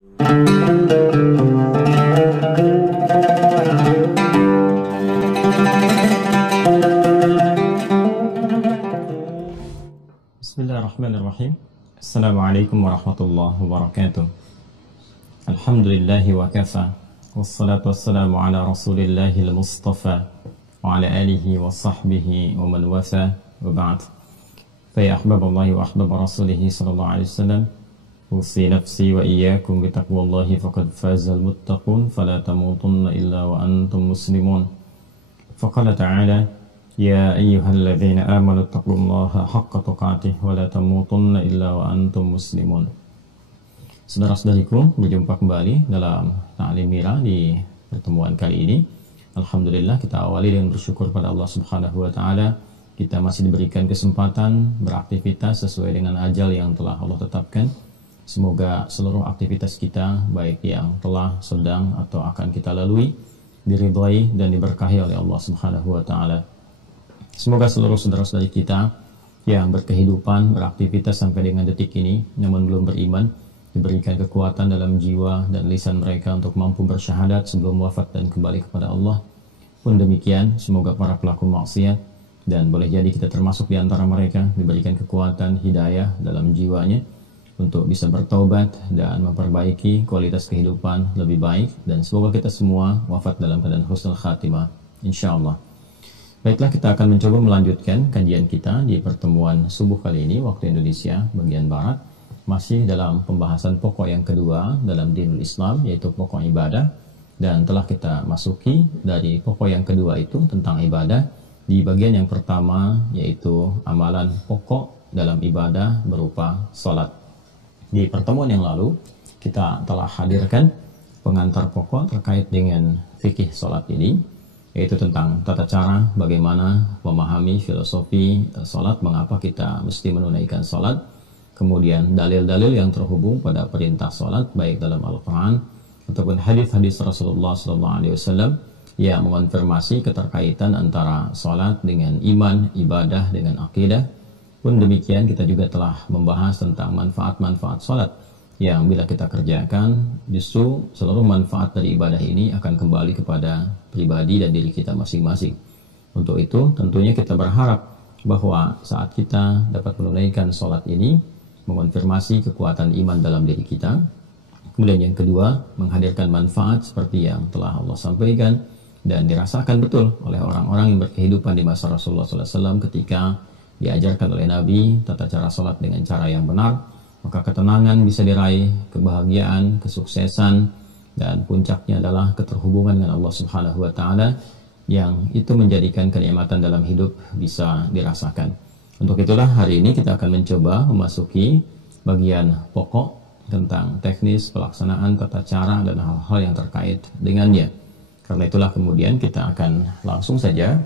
Bismillahirrahmanirrahim. Assalamualaikum warahmatullahi wabarakatuh. Alhamdulillahi wa kafa. Wassalatu wassalamu ala rasulillahil mustafa wa ala alihi wa sahbihi wa man wafa wa ba'd. Fa ya ahbaballahi wa ahbab rasulihi sallallahu alaihi wasallam, usi nafsi wa iyyakum bi taqwallahi faqad fazal muttaqun fala tamutunna illa wa antum muslimun. Faqala ta'ala: Ya ayyuhalladzina amanu taqullaha haqqa tuqatih wa la tamutunna illa wa antum muslimun. Saudara-saudariku, berjumpa kembali dalam Ta'lim Mira di pertemuan kali ini. Alhamdulillah, kita awali dengan bersyukur pada Allah Subhanahu wa taala. Kita masih diberikan kesempatan beraktivitas sesuai dengan ajal yang telah Allah tetapkan. Semoga seluruh aktivitas kita, baik yang telah, sedang atau akan kita lalui, diridhai dan diberkahi oleh Allah Subhanahu wa taala. Semoga seluruh saudara-saudari kita yang berkehidupan, beraktivitas sampai dengan detik ini, namun belum beriman, diberikan kekuatan dalam jiwa dan lisan mereka untuk mampu bersyahadat sebelum wafat dan kembali kepada Allah. Pun demikian, semoga para pelaku maksiat, dan boleh jadi kita termasuk di antara mereka, diberikan kekuatan, hidayah dalam jiwanya, untuk bisa bertaubat dan memperbaiki kualitas kehidupan lebih baik, dan semoga kita semua wafat dalam keadaan husnul khatimah, insyaallah. Baiklah, kita akan mencoba melanjutkan kajian kita di pertemuan subuh kali ini waktu Indonesia bagian Barat, masih dalam pembahasan pokok yang kedua dalam dinul Islam, yaitu pokok ibadah, dan telah kita masuki dari pokok yang kedua itu tentang ibadah di bagian yang pertama, yaitu amalan pokok dalam ibadah berupa salat. Di pertemuan yang lalu kita telah hadirkan pengantar pokok terkait dengan fikih salat ini, yaitu tentang tata cara bagaimana memahami filosofi salat, mengapa kita mesti menunaikan salat, kemudian dalil-dalil yang terhubung pada perintah salat baik dalam Al-Quran ataupun hadis-hadis Rasulullah SAW yang mengonfirmasi keterkaitan antara salat dengan iman, ibadah dengan akidah. Pun demikian, kita juga telah membahas tentang manfaat-manfaat salat yang bila kita kerjakan, justru seluruh manfaat dari ibadah ini akan kembali kepada pribadi dan diri kita masing-masing. Untuk itu, tentunya kita berharap bahwa saat kita dapat menunaikan sholat ini, mengonfirmasi kekuatan iman dalam diri kita. Kemudian yang kedua, menghadirkan manfaat seperti yang telah Allah sampaikan dan dirasakan betul oleh orang-orang yang berkehidupan di masa Rasulullah SAW ketika diajarkan oleh Nabi tata cara sholat dengan cara yang benar. Maka ketenangan bisa diraih, kebahagiaan, kesuksesan, dan puncaknya adalah keterhubungan dengan Allah Subhanahu wa taala yang itu menjadikan kenikmatan dalam hidup bisa dirasakan. Untuk itulah hari ini kita akan mencoba memasuki bagian pokok tentang teknis pelaksanaan tata cara dan hal-hal yang terkait dengannya. Karena itulah kemudian kita akan langsung saja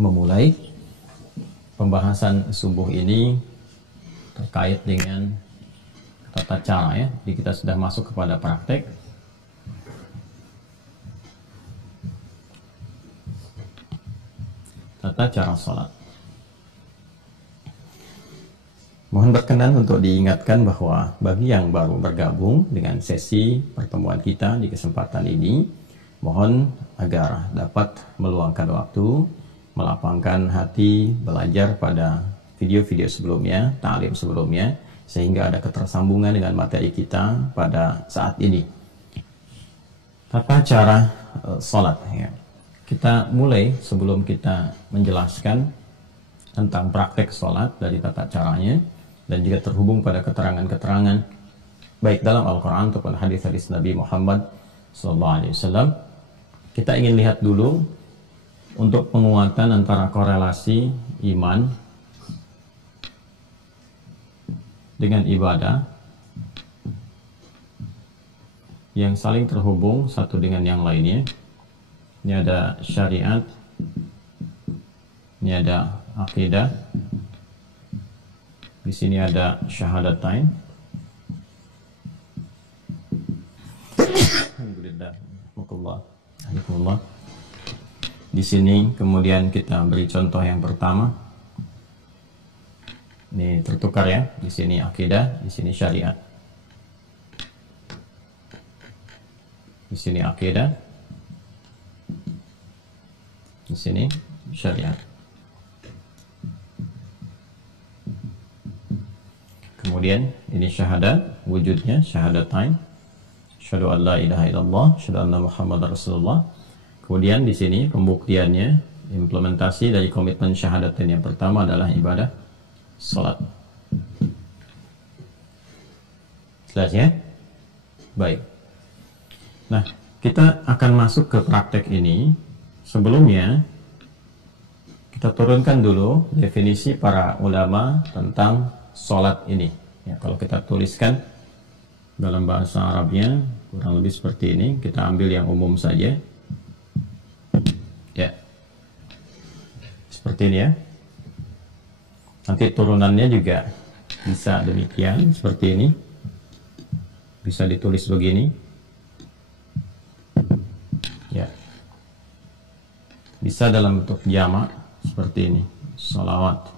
memulai pembahasan subuh ini terkait dengan tata cara, ya. Jadi kita sudah masuk kepada praktek. Tata cara sholat. Mohon berkenan untuk diingatkan bahwa bagi yang baru bergabung dengan sesi pertemuan kita di kesempatan ini, mohon agar dapat meluangkan waktu, melapangkan hati, belajar pada video-video sebelumnya, ta'lim sebelumnya, sehingga ada ketersambungan dengan materi kita pada saat ini. Tata cara sholat, ya. Kita mulai sebelum kita menjelaskan tentang praktek sholat dari tata caranya dan juga terhubung pada keterangan-keterangan baik dalam Al-Quran ataupun hadis-hadis Nabi Muhammad SAW. Kita ingin lihat dulu untuk penguatan antara korelasi iman dengan ibadah yang saling terhubung satu dengan yang lainnya. Ini ada syariat, ini ada akidah, di sini ada syahadatain. Alhamdulillah, alhamdulillah. Di sini kemudian kita beri contoh yang pertama. Ini tertukar, ya. Di sini akidah, di sini syariat. Di sini akidah. Di sini syariat. Kemudian ini syahadat, wujudnya syahadatain. Asyhadu an la ilaha illallah, asyhadu anna Muhammadar Rasulullah. Kemudian di sini pembuktiannya, implementasi dari komitmen syahadatain yang pertama adalah ibadah salat. Jelas ya? Baik. Nah, kita akan masuk ke praktek ini. Sebelumnya kita turunkan dulu definisi para ulama tentang salat ini. Ya, kalau kita tuliskan dalam bahasa Arabnya kurang lebih seperti ini. Kita ambil yang umum saja. Ya, seperti ini ya. Nanti turunannya juga bisa demikian, seperti ini. Bisa ditulis begini. Ya. Bisa dalam bentuk jamak seperti ini. Sholawat.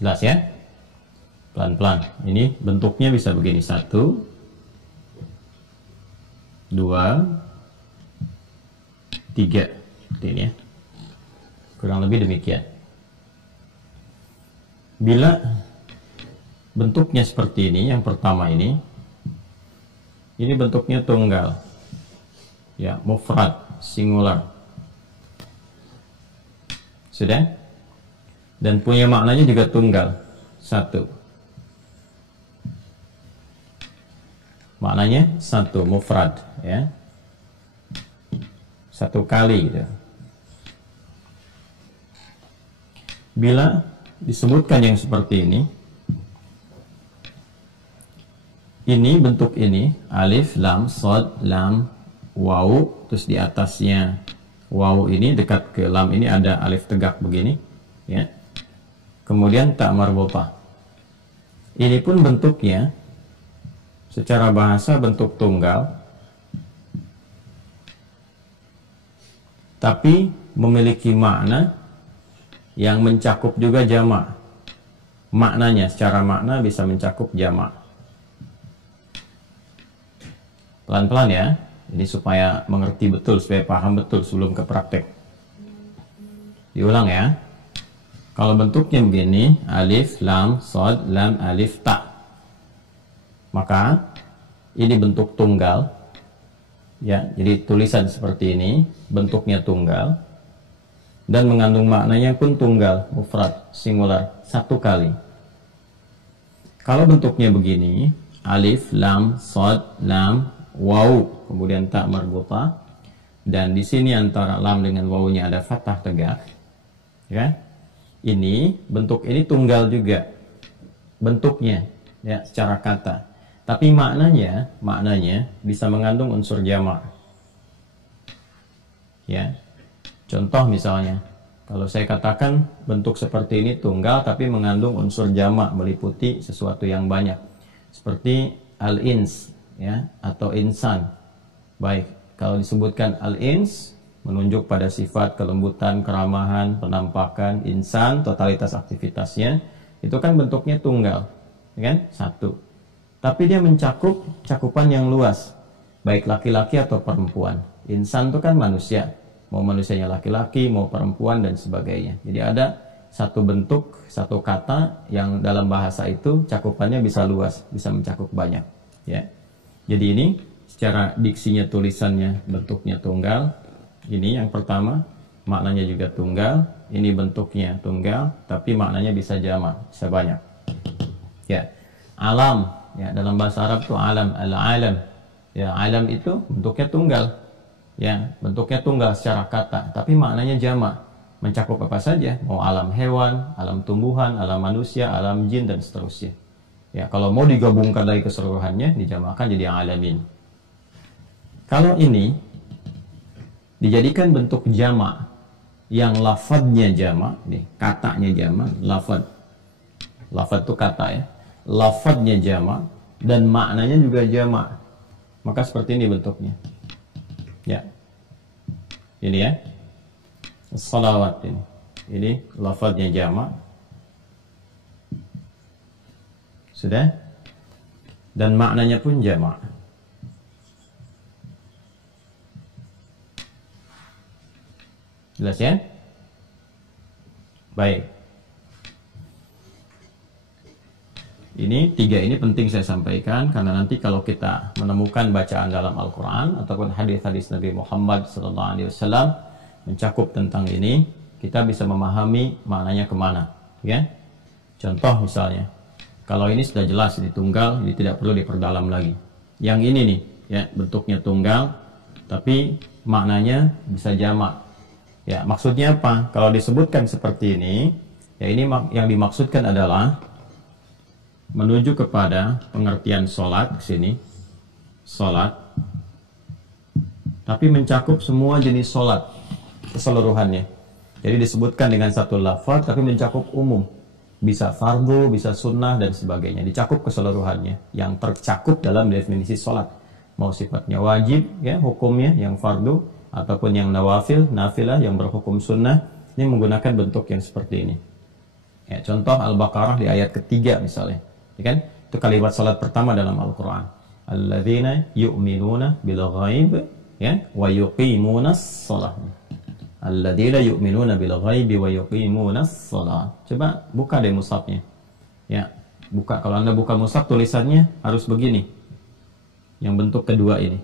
Jelas ya? Pelan-pelan. Ini bentuknya bisa begini. 1, 2, 3. Seperti ini ya. Kurang lebih demikian. Bila bentuknya seperti ini, yang pertama ini bentuknya tunggal. Ya, mufrad, singular. Sudah? Dan punya maknanya juga tunggal. 1. Maknanya 1, mufrad, ya. 1 kali gitu. Bila disebutkan yang seperti ini bentuk ini, alif, lam, shad, lam, waw, terus di atasnya waw ini dekat ke lam ini ada alif tegak begini, ya. Kemudian ta marbutah. Ini pun bentuknya secara bahasa bentuk tunggal, tapi memiliki makna yang mencakup juga jamak. Maknanya, secara makna bisa mencakup jamak. Pelan-pelan ya, ini supaya mengerti betul, supaya paham betul sebelum ke praktek. Diulang ya. Kalau bentuknya begini, alif, lam, shad, lam, alif, ta. Maka ini bentuk tunggal. Ya, jadi tulisan seperti ini, bentuknya tunggal. Dan mengandung maknanya pun tunggal, mufrad, singular, 1 kali. Kalau bentuknya begini, alif, lam, shad, lam, waw, kemudian ta marbutah, dan di sini antara lam dengan wawnya ada fathah tegak, ya. Ini bentuk ini tunggal juga bentuknya, ya, secara kata. Tapi maknanya bisa mengandung unsur jamak. Ya. Contoh misalnya, kalau saya katakan bentuk seperti ini tunggal tapi mengandung unsur jamak, meliputi sesuatu yang banyak. Seperti al-ins, ya, atau insan. Baik, kalau disebutkan al-ins menunjuk pada sifat kelembutan, keramahan, penampakan, insan, totalitas aktivitasnya, itu kan bentuknya tunggal, kan? 1. Tapi dia mencakup cakupan yang luas, baik laki-laki atau perempuan. Insan itu kan manusia, mau manusianya laki-laki, mau perempuan dan sebagainya. Jadi ada satu bentuk, satu kata yang dalam bahasa itu cakupannya bisa luas, bisa mencakup banyak, ya. Jadi ini secara diksinya, tulisannya bentuknya tunggal. Ini yang pertama, maknanya juga tunggal. Ini bentuknya tunggal, tapi maknanya bisa jamak, bisa banyak. Ya, alam, ya, dalam bahasa Arab itu alam, al-alam. Ya, alam itu bentuknya tunggal. Ya, bentuknya tunggal secara kata, tapi maknanya jamak, mencakup apa saja, mau alam hewan, alam tumbuhan, alam manusia, alam jin dan seterusnya. Ya, kalau mau digabungkan dari keseluruhannya, dijamakkan jadi alamin. Kalau ini dijadikan bentuk jamak yang lafadznya jamak, nih, katanya jamak, lafadz. Lafadz itu kata ya. Lafadznya jamak dan maknanya juga jamak. Maka seperti ini bentuknya. Ya. Ini ya. Salawat ini. Ini lafadznya jamak. Sudah? dan maknanya pun jamak. Jelas ya? Baik. Ini tiga ini penting saya sampaikan karena nanti kalau kita menemukan bacaan dalam Al-Quran ataupun hadis-hadis Nabi Muhammad SAW mencakup tentang ini, kita bisa memahami maknanya kemana. Ya? Contoh misalnya, kalau ini sudah jelas ini tunggal, jadi tidak perlu diperdalam lagi. Yang ini nih, ya bentuknya tunggal, tapi maknanya bisa jamak. Ya, maksudnya apa? Kalau disebutkan seperti ini, ya ini yang dimaksudkan adalah menuju kepada pengertian sholat ke sini, sholat, tapi mencakup semua jenis sholat keseluruhannya. Jadi disebutkan dengan satu lafaz, tapi mencakup umum, bisa fardu, bisa sunnah dan sebagainya, dicakup keseluruhannya. Yang tercakup dalam definisi sholat, mau sifatnya wajib, ya hukumnya yang fardu, ataupun yang nawafil, nafilah yang berhukum sunnah, ini menggunakan bentuk yang seperti ini. Ya, contoh Al-Baqarah di ayat ketiga misalnya, ya kan? Itu kalimat salat pertama dalam Al-Quran. Alladzina yu'minuna bil ghaib, ya, wa yuqimunas shalah. Alladzina yu'minuna bil ghaib wa yuqimunas shalah. Coba buka deh mushafnya. Ya, buka. Kalau Anda buka mushaf tulisannya harus begini. Yang bentuk kedua ini.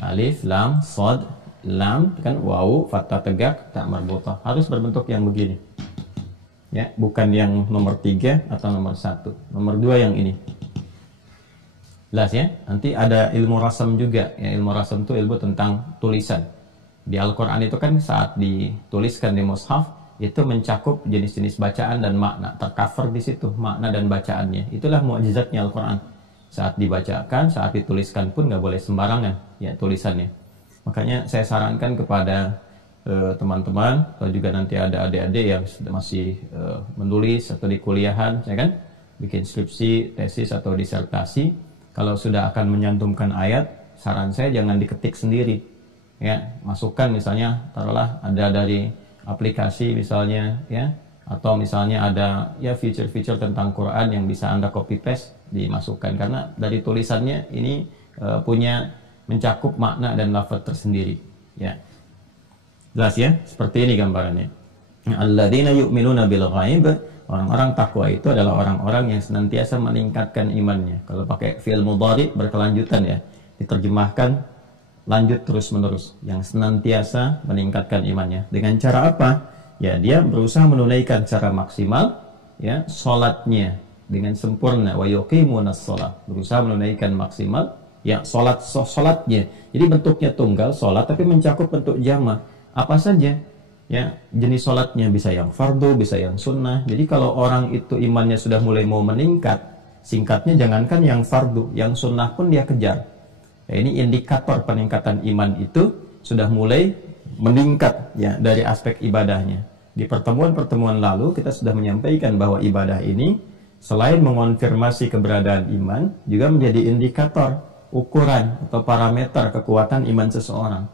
Alif, lam, sod, lam, kan wawu, fathah tegak, tak marbutah. Harus berbentuk yang begini. Ya, bukan yang nomor 3 atau nomor 1. Nomor 2 yang ini. Jelas ya? Nanti ada ilmu rasam juga. Ya, ilmu rasam itu ilmu tentang tulisan. Di Al-Quran itu kan saat dituliskan di mushaf, itu mencakup jenis-jenis bacaan dan makna. Tercover di situ, makna dan bacaannya. Itulah mukjizatnya Al-Quran. Saat dibacakan, saat dituliskan pun nggak boleh sembarangan ya tulisannya. Makanya saya sarankan kepada teman-teman atau juga nanti ada adik-adik yang masih menulis atau di kuliahan, ya kan, bikin skripsi, tesis atau disertasi, kalau sudah akan menyantumkan ayat, saran saya jangan diketik sendiri, ya masukkan misalnya, taruhlah ada dari aplikasi misalnya, ya, atau misalnya ada ya feature-feature tentang Quran yang bisa Anda copy paste dimasukkan, karena dari tulisannya ini punya mencakup makna dan lafaz tersendiri, ya. Jelas ya? Seperti ini gambarannya. Alladzina yu'minuna bil ghaib, orang-orang takwa itu adalah orang-orang yang senantiasa meningkatkan imannya. Kalau pakai fi'il mudhari berkelanjutan ya, diterjemahkan lanjut terus-menerus, yang senantiasa meningkatkan imannya. Dengan cara apa? Ya, dia berusaha menunaikan secara maksimal ya salatnya dengan sempurna, wa yuqimunas shalah, berusaha menunaikan maksimal ya salatnya. Jadi bentuknya tunggal salat tapi mencakup bentuk jama'. Apa saja ya jenis salatnya, bisa yang fardu, bisa yang sunnah. Jadi kalau orang itu imannya sudah mulai mau meningkat, singkatnya jangankan yang fardu, yang sunnah pun dia kejar. Ya, ini indikator peningkatan iman itu sudah mulai meningkat ya dari aspek ibadahnya. Di pertemuan-pertemuan lalu kita sudah menyampaikan bahwa ibadah ini selain mengonfirmasi keberadaan iman, juga menjadi indikator, ukuran atau parameter kekuatan iman seseorang.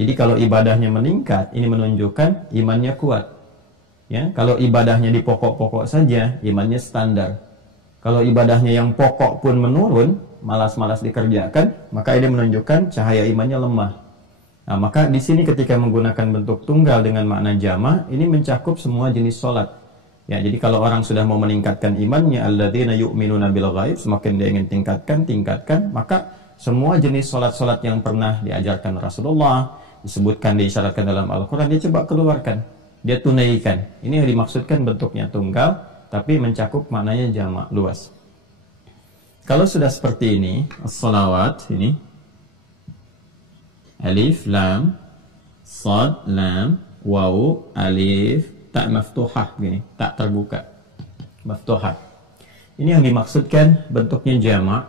Jadi kalau ibadahnya meningkat, ini menunjukkan imannya kuat. Ya, kalau ibadahnya di pokok-pokok saja, imannya standar. Kalau ibadahnya yang pokok pun menurun, malas-malas dikerjakan, maka ini menunjukkan cahaya imannya lemah. Nah, maka di sini ketika menggunakan bentuk tunggal dengan makna jama', ini mencakup semua jenis sholat. Ya, jadi kalau orang sudah mau meningkatkan imannya, alladzina yu'minuna bil ghaib, semakin dia ingin tingkatkan, maka semua jenis sholat-sholat yang pernah diajarkan Rasulullah, disebutkan, diisyaratkan dalam Al-Quran, dia coba keluarkan, dia tunaikan. Ini yang dimaksudkan bentuknya tunggal, tapi mencakup maknanya jama', luas. Kalau sudah seperti ini, as-salawat, ini, alif, lam, sad, lam, waw, alif, tak maftuhah, gini, tak terbuka, maftuhah. Ini yang dimaksudkan bentuknya jama'.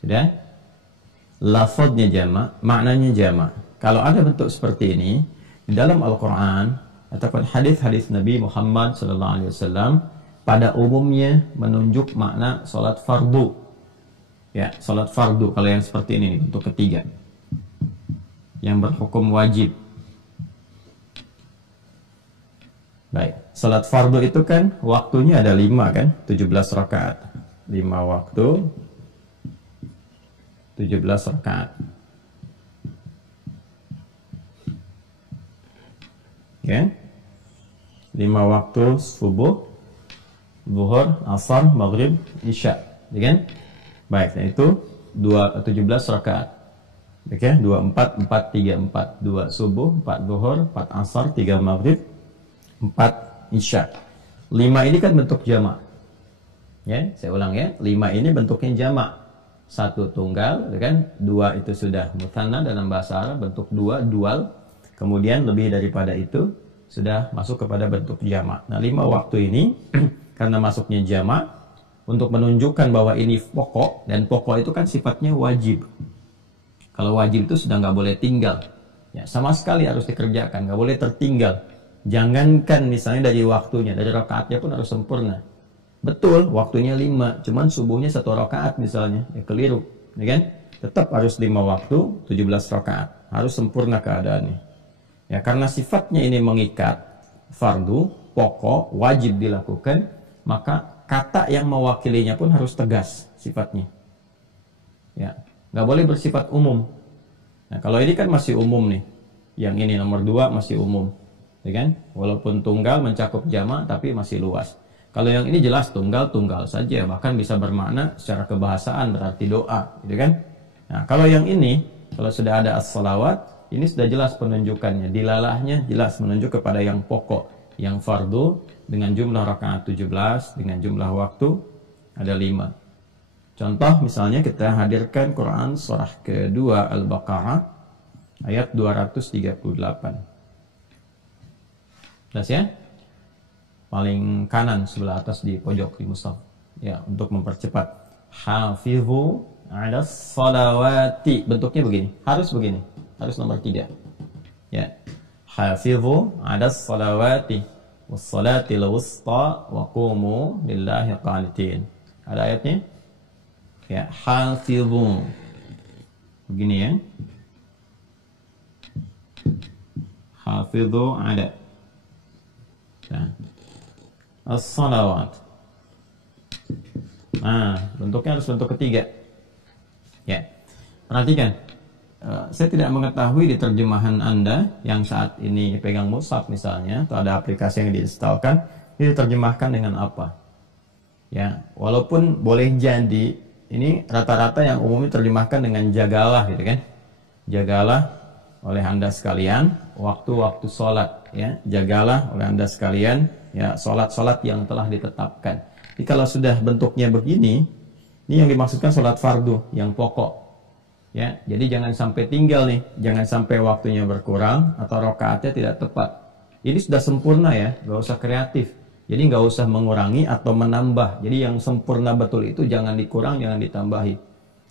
Sudah? Lafadznya jama', maknanya jama'. Kalau ada bentuk seperti ini di dalam Al-Quran ataupun hadis-hadis Nabi Muhammad SAW, pada umumnya menunjuk makna salat fardu. Ya, salat fardu. Kalau yang seperti ini, bentuk ketiga, yang berhukum wajib. Baik, salat fardu itu kan waktunya ada 5 kan, 17 rakaat. 5 waktu 17 rakaat. Ya. 5 waktu subuh, zuhur, asar, maghrib, isya, ya kan? Baik, nah itu 17 rakaat. Oke, 2 4 4 3 4, 2 subuh, 4 zuhur, 4 asar, 3 maghrib, 4 isya. 5 ini kan bentuk jamak. Ya, saya ulang ya. 5 ini bentuknya jamak. 1 tunggal, ya kan? 2 itu sudah mutsanna dalam bahasa Arab, bentuk 2 dual. Kemudian lebih daripada itu sudah masuk kepada bentuk jamak. Nah, 5 waktu ini karena masuknya jamak, untuk menunjukkan bahwa ini pokok, dan pokok itu kan sifatnya wajib. Kalau wajib itu sudah nggak boleh tinggal. Ya, sama sekali harus dikerjakan, nggak boleh tertinggal. Jangankan misalnya dari waktunya, dari rakaatnya pun harus sempurna. Betul, waktunya 5, cuman subuhnya 1 rakaat misalnya, ya keliru, ya kan? Tetap harus 5 waktu, 17 rakaat, harus sempurna keadaannya. Ya, karena sifatnya ini mengikat, fardu, pokok, wajib dilakukan, maka kata yang mewakilinya pun harus tegas sifatnya. Ya, nggak boleh bersifat umum. Nah, kalau ini kan masih umum nih. Yang ini nomor 2 masih umum, ya kan? Walaupun tunggal mencakup jamak, tapi masih luas. Kalau yang ini jelas tunggal saja, bahkan bisa bermakna secara kebahasaan berarti doa, gitu kan? Nah, kalau yang ini, kalau sudah ada as-salawat, ini sudah jelas penunjukannya, dilalahnya jelas menunjuk kepada yang pokok, yang fardu, dengan jumlah rakaat 17, dengan jumlah waktu ada 5. Contoh misalnya kita hadirkan Quran surah kedua Al-Baqarah ayat 238. Jelas ya? Paling kanan sebelah atas di pojok di mushaf. Ya, untuk mempercepat. Hafizu 'alas salawati. Bentuknya begini, harus begini. Harus nomor 3. Ya. Hafizu 'alas salawati was salatil wusta wa qumu lillahi qanitin. Ada ayatnya? Ya, hafizu. Begini ya. Hafizu 'ala. Nah. As-salawat. Nah, bentuknya harus bentuk ketiga. Ya. Perhatikan. Saya tidak mengetahui di terjemahan Anda yang saat ini pegang mushaf misalnya, atau ada aplikasi yang diinstalkan, ini diterjemahkan dengan apa. Ya, walaupun boleh jadi ini rata-rata yang umumnya terjemahkan dengan jagalah gitu kan. Jagalah oleh Anda sekalian waktu-waktu sholat, ya. Jagalah oleh Anda sekalian ya sholat-sholat yang telah ditetapkan. Jadi kalau sudah bentuknya begini, ini yang dimaksudkan sholat fardu yang pokok. Ya, jadi jangan sampai tinggal nih, jangan sampai waktunya berkurang atau rakaatnya tidak tepat. Ini sudah sempurna ya, nggak usah kreatif. Jadi nggak usah mengurangi atau menambah. Jadi yang sempurna betul itu jangan dikurang, jangan ditambahi.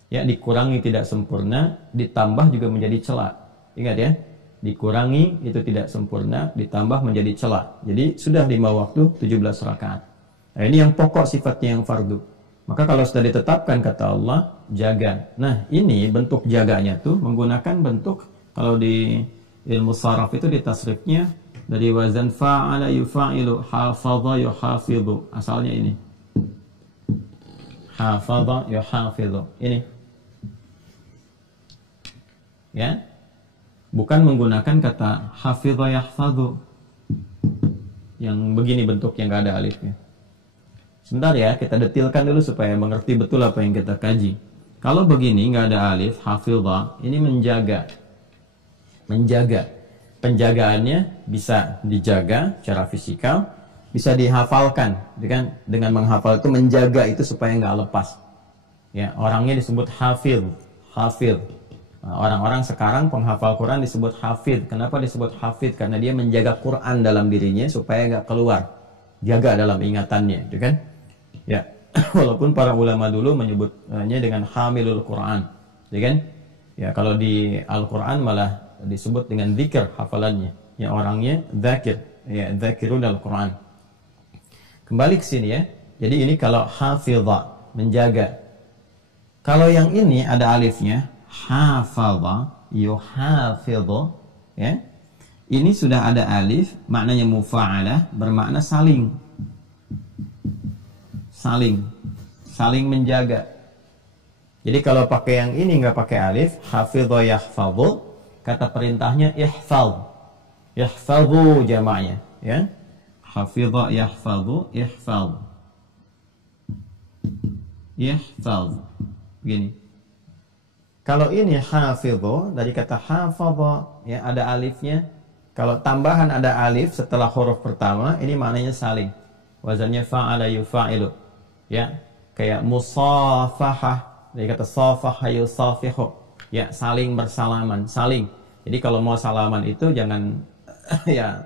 Ya, dikurangi tidak sempurna, ditambah juga menjadi celah. Ingat ya, dikurangi itu tidak sempurna, ditambah menjadi celah. Jadi sudah 5 waktu 17 rakaat. Nah, ini yang pokok sifatnya yang fardu. Maka kalau sudah ditetapkan kata Allah, jaga. Nah, ini bentuk jaganya tuh menggunakan bentuk, kalau di ilmu saraf itu di tasrifnya dari wazan fa'ala yufa'ilu, hafadha yuhafidhu. Asalnya ini. Hafadha yuhafidhu. Ini. Ya. Bukan menggunakan kata hafidha yahfadhu. Yang begini bentuknya, nggak ada alifnya. Sebentar ya, kita detilkan dulu supaya mengerti betul apa yang kita kaji. Kalau begini, nggak ada alif, hafidha, ini menjaga. Menjaga. Penjagaannya bisa dijaga secara fisikal, bisa dihafalkan. Dengan menghafal itu, menjaga itu supaya nggak lepas. Ya, orangnya disebut hafidh. Hafidh. Nah, orang-orang sekarang penghafal Quran disebut hafidh. Kenapa disebut hafidh? Karena dia menjaga Quran dalam dirinya supaya nggak keluar. Jaga dalam ingatannya, gitu kan? Ya, walaupun para ulama dulu menyebutnya dengan hamilul Quran, ya kan? Ya, kalau di Al-Quran malah disebut dengan zikr hafalannya. Ya, orangnya dzakir, ya, dzakirun Al-Quran. Kembali ke sini ya. Jadi ini kalau hafidha, menjaga. Kalau yang ini ada alifnya, hafadha, yuhafidhu, ya. Ini sudah ada alif, maknanya mufa'alah, bermakna saling. Saling. saling menjaga. Jadi kalau pakai yang ini nggak pakai alif, hafidho yahfadhu, kata perintahnya ihfadh. Yahfadhu jamaknya, ya. Hafidho yahfadhu, ihfadh. Ihfadh. Begini. Kalau ini hafidho, dari kata hafadha, ya ada alifnya. Kalau tambahan ada alif setelah huruf pertama, ini maknanya saling. Wazannya fa'ala yufa'ilu. Ya, kayak musafahah, dari kata safaha yusafihu. Ya, saling bersalaman, saling. Jadi kalau mau salaman itu jangan ya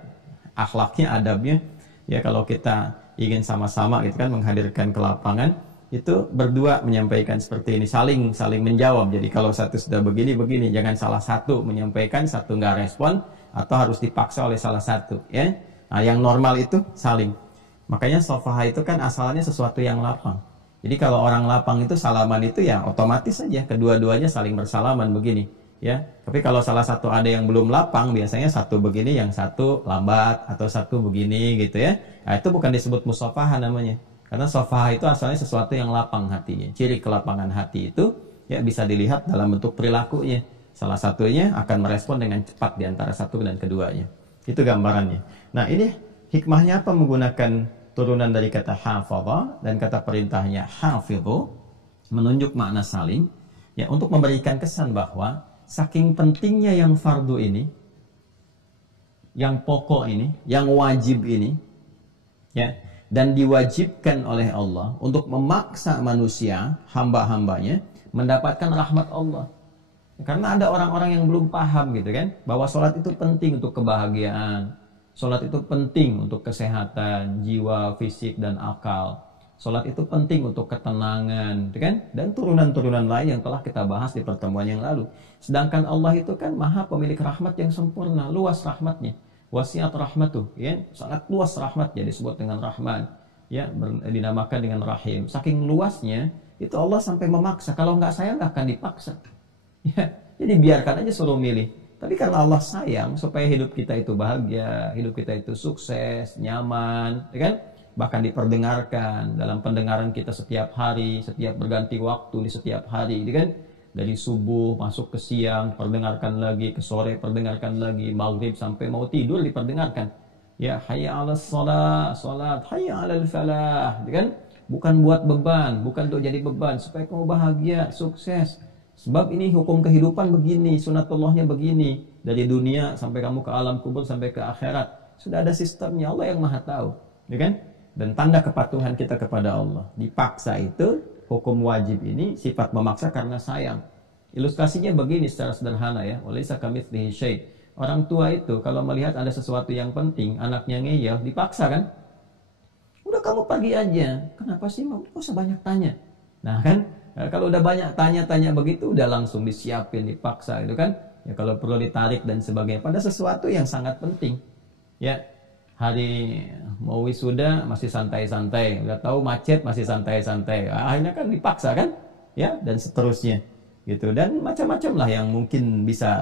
akhlaknya, adabnya. Ya kalau kita ingin sama-sama gitu kan menghadirkan ke lapangan, itu berdua menyampaikan seperti ini, saling menjawab. Jadi kalau satu sudah begini, jangan salah satu menyampaikan, satu nggak respon, atau harus dipaksa oleh salah satu, ya. Nah, yang normal itu saling. Makanya sofaha itu kan asalnya sesuatu yang lapang. Jadi kalau orang lapang itu salaman itu ya otomatis saja kedua-duanya saling bersalaman begini, ya. Tapi kalau salah satu ada yang belum lapang, biasanya satu begini, yang satu lambat, atau satu begini gitu ya. Nah, itu bukan disebut musafaha namanya. Karena sofaha itu asalnya sesuatu yang lapang hatinya. Ciri kelapangan hati itu ya bisa dilihat dalam bentuk perilakunya. Salah satunya akan merespon dengan cepat di antara satu dan keduanya. Itu gambarannya. Nah, ini hikmahnya apa menggunakan turunan dari kata hafadha dan kata perintahnya hafidhu, menunjuk makna saling, ya, untuk memberikan kesan bahwa saking pentingnya yang fardu ini, yang pokok ini, yang wajib ini, ya, dan diwajibkan oleh Allah untuk memaksa manusia, hamba-hambanya, mendapatkan rahmat Allah. Karena ada orang-orang yang belum paham gitu kan, bahwa sholat itu penting untuk kebahagiaan, sholat itu penting untuk kesehatan jiwa, fisik, dan akal. Sholat itu penting untuk ketenangan, gitu kan? Dan turunan-turunan lain yang telah kita bahas di pertemuan yang lalu. Sedangkan Allah itu kan maha pemilik rahmat yang sempurna, luas rahmatnya. Wasiat rahmatuh, ya, sangat luas rahmatnya, disebut dengan Rahman, ya, dinamakan dengan Rahim. Saking luasnya, itu Allah sampai memaksa. Kalau nggak sayang nggak akan dipaksa. Ya, jadi biarkan aja suruh milih. Tapi karena Allah sayang supaya hidup kita itu bahagia, hidup kita itu sukses, nyaman, ya kan? Bahkan diperdengarkan dalam pendengaran kita setiap hari, setiap berganti waktu di setiap hari, ya kan? Dari subuh masuk ke siang, perdengarkan lagi, ke sore perdengarkan lagi, maghrib sampai mau tidur diperdengarkan. Ya, hayya 'alas shalah, salat, hayya 'alal falah, ya kan? Bukan buat beban, bukan untuk jadi beban, supaya kamu bahagia, sukses. Sebab ini hukum kehidupan begini, sunatullahnya begini, dari dunia sampai kamu ke alam kubur sampai ke akhirat. Sudah ada sistemnya, Allah yang maha tahu, ya kan? Dan tanda kepatuhan kita kepada Allah. Dipaksa itu, hukum wajib ini sifat memaksa karena sayang. Ilustrasinya begini secara sederhana ya, walaysa kamitslihi syai'. Orang tua itu kalau melihat ada sesuatu yang penting, anaknya ngeyel, dipaksa kan? Udah kamu pergi aja. Kenapa sih mau? Kok sebanyak tanya? Nah kan, kalau udah banyak tanya-tanya begitu, udah langsung disiapin, dipaksa gitu kan? Ya kalau perlu ditarik dan sebagainya. Pada sesuatu yang sangat penting. Ya, hari mau wisuda masih santai-santai. Udah tahu macet masih santai-santai. Akhirnya kan dipaksa kan? Ya, dan seterusnya. Gitu. Dan macam-macam lah yang mungkin bisa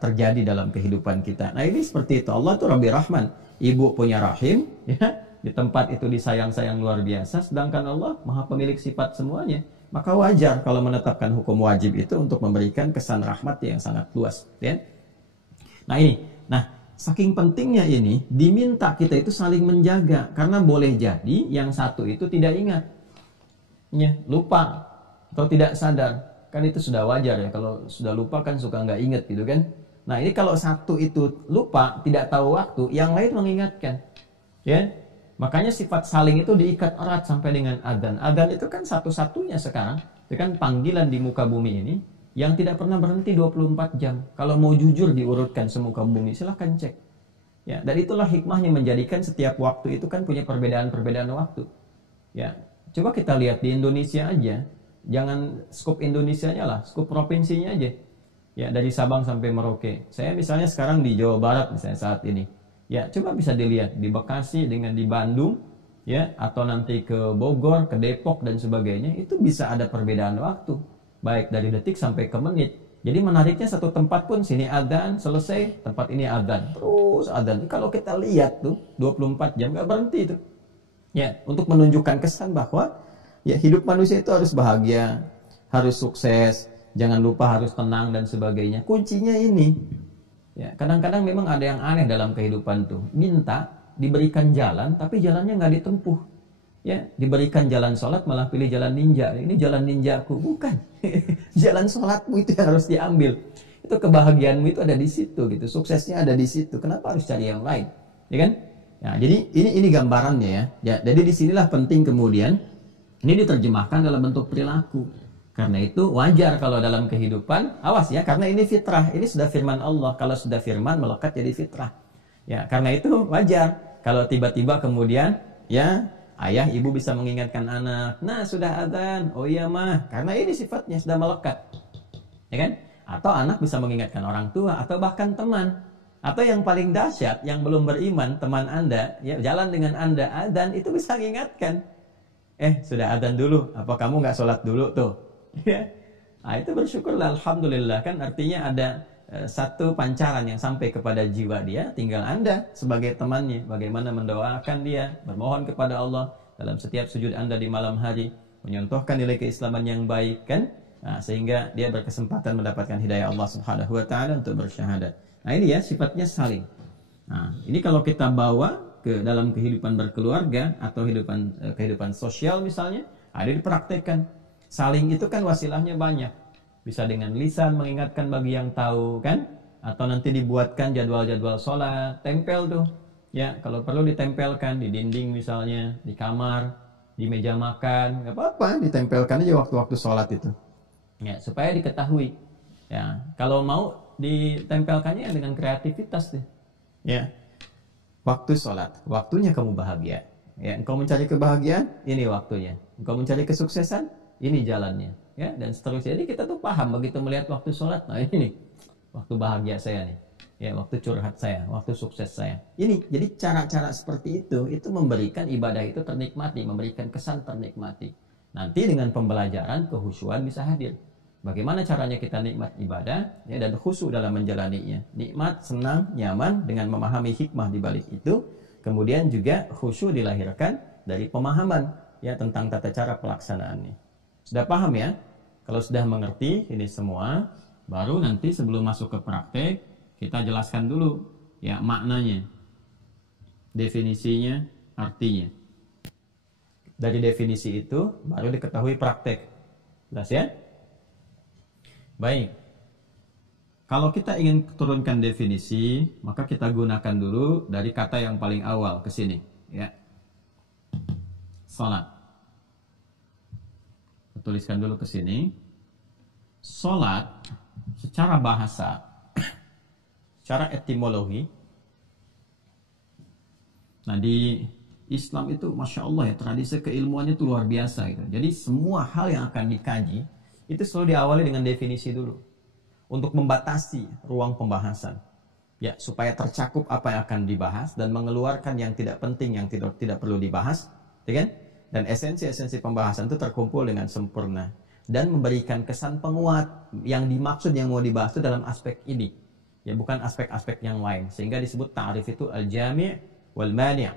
terjadi dalam kehidupan kita. Nah ini seperti itu. Allah tuh Rabbi Rahman. Ibu punya rahim. Ya, di tempat itu disayang-sayang luar biasa. Sedangkan Allah maha pemilik sifat semuanya. Maka wajar kalau menetapkan hukum wajib itu untuk memberikan kesan rahmat yang sangat luas, ya. Nah ini, saking pentingnya ini diminta kita itu saling menjaga, karena boleh jadi yang satu itu tidak ingat, ya, lupa atau tidak sadar, kan itu sudah wajar ya. Kalau sudah lupa kan suka nggak ingat gitu kan. Nah ini kalau satu itu lupa, tidak tahu waktu, yang lain mengingatkan, ya. Makanya sifat saling itu diikat erat sampai dengan adzan. Adzan itu kan satu-satunya sekarang, itu kan panggilan di muka bumi ini yang tidak pernah berhenti 24 jam. Kalau mau jujur diurutkan semuka bumi, silahkan cek. Ya, dan itulah hikmahnya menjadikan setiap waktu itu kan punya perbedaan-perbedaan waktu. Ya, coba kita lihat di Indonesia aja. Jangan skup Indonesianya lah, skup provinsinya aja. Ya, dari Sabang sampai Merauke. Saya misalnya sekarang di Jawa Barat misalnya saat ini. Ya, coba bisa dilihat di Bekasi dengan di Bandung, ya, atau nanti ke Bogor, ke Depok dan sebagainya, itu bisa ada perbedaan waktu, baik dari detik sampai ke menit. Jadi menariknya satu tempat pun sini adzan, selesai, tempat ini adzan, terus adzan. Kalau kita lihat tuh 24 jam nggak berhenti itu. Ya, untuk menunjukkan kesan bahwa Ya, hidup manusia itu harus bahagia, harus sukses, jangan lupa harus tenang dan sebagainya. Kuncinya ini. Ya, kadang-kadang memang ada yang aneh dalam kehidupan tuh. Minta diberikan jalan, tapi jalannya nggak ditempuh. Ya, diberikan jalan sholat malah pilih jalan ninja. Ini jalan ninjaku, bukan. Jalan sholatmu itu yang harus diambil. Itu kebahagiaanmu itu ada di situ gitu. Suksesnya ada di situ. Kenapa harus cari yang lain? Ya kan? Ya, jadi ini gambarannya ya. Ya, jadi disinilah penting kemudian ini diterjemahkan dalam bentuk perilaku. Karena itu wajar kalau dalam kehidupan, awas ya, karena ini fitrah, ini sudah firman Allah. Kalau sudah firman melekat jadi fitrah. Ya, karena itu wajar kalau tiba-tiba kemudian ya ayah ibu bisa mengingatkan anak, nah sudah adzan, oh iya mah, karena ini sifatnya sudah melekat, ya kan? Atau anak bisa mengingatkan orang tua atau bahkan teman. Atau yang paling dahsyat, yang belum beriman, teman Anda, ya jalan dengan Anda adzan itu bisa mengingatkan. Sudah adzan dulu, apa kamu nggak sholat dulu tuh? Ya, nah, itu bersyukurlah, alhamdulillah kan artinya ada satu pancaran yang sampai kepada jiwa dia, tinggal Anda sebagai temannya, bagaimana mendoakan dia, bermohon kepada Allah dalam setiap sujud Anda di malam hari, menyontohkan nilai keislaman yang baik kan, nah, sehingga dia berkesempatan mendapatkan hidayah Allah Subhanahu Wa Taala untuk bersyahadat. Nah ini ya sifatnya saling. Nah ini kalau kita bawa ke dalam kehidupan berkeluarga atau kehidupan sosial misalnya, ada dipraktekkan. Saling itu kan wasilahnya banyak. Bisa dengan lisan mengingatkan bagi yang tahu kan, atau nanti dibuatkan jadwal-jadwal sholat, tempel tuh. Ya kalau perlu ditempelkan di dinding misalnya, di kamar, di meja makan, nggak apa-apa, ditempelkan aja waktu-waktu sholat itu. Ya supaya diketahui. Ya kalau mau ditempelkannya dengan kreativitas deh. Ya waktu sholat, waktunya kamu bahagia. Ya engkau mencari kebahagiaan, ini waktunya. Engkau mencari kesuksesan, ini jalannya. Ya dan seterusnya. Jadi kita tuh paham begitu melihat waktu sholat, nah ini waktu bahagia saya nih. Ya waktu curhat saya, waktu sukses saya. Ini jadi cara-cara seperti itu memberikan ibadah itu ternikmati, memberikan kesan ternikmati. Nanti dengan pembelajaran kehusyuan bisa hadir. Bagaimana caranya kita nikmat ibadah ya, dan khusyuk dalam menjalaninya. Nikmat, senang, nyaman dengan memahami hikmah di balik itu. Kemudian juga khusyuk dilahirkan dari pemahaman ya tentang tata cara pelaksanaannya. Sudah paham ya? Kalau sudah mengerti ini semua, baru nanti sebelum masuk ke praktek kita jelaskan dulu ya maknanya, definisinya, artinya. Dari definisi itu baru diketahui praktek. Jelas ya? Baik, kalau kita ingin turunkan definisi, maka kita gunakan dulu dari kata yang paling awal ke sini, ya. Salat. Tuliskan dulu ke sini. Salat secara bahasa, secara etimologi. Nah di Islam itu, masya Allah ya, tradisi keilmuannya itu luar biasa gitu. Jadi semua hal yang akan dikaji itu selalu diawali dengan definisi dulu untuk membatasi ruang pembahasan ya, supaya tercakup apa yang akan dibahas dan mengeluarkan yang tidak penting, yang tidak perlu dibahas ya kan? Dan esensi-esensi pembahasan itu terkumpul dengan sempurna dan memberikan kesan penguat yang dimaksud, yang mau dibahas itu dalam aspek ini ya, bukan aspek-aspek yang lain, sehingga disebut ta'rif itu al-jami' wal mani'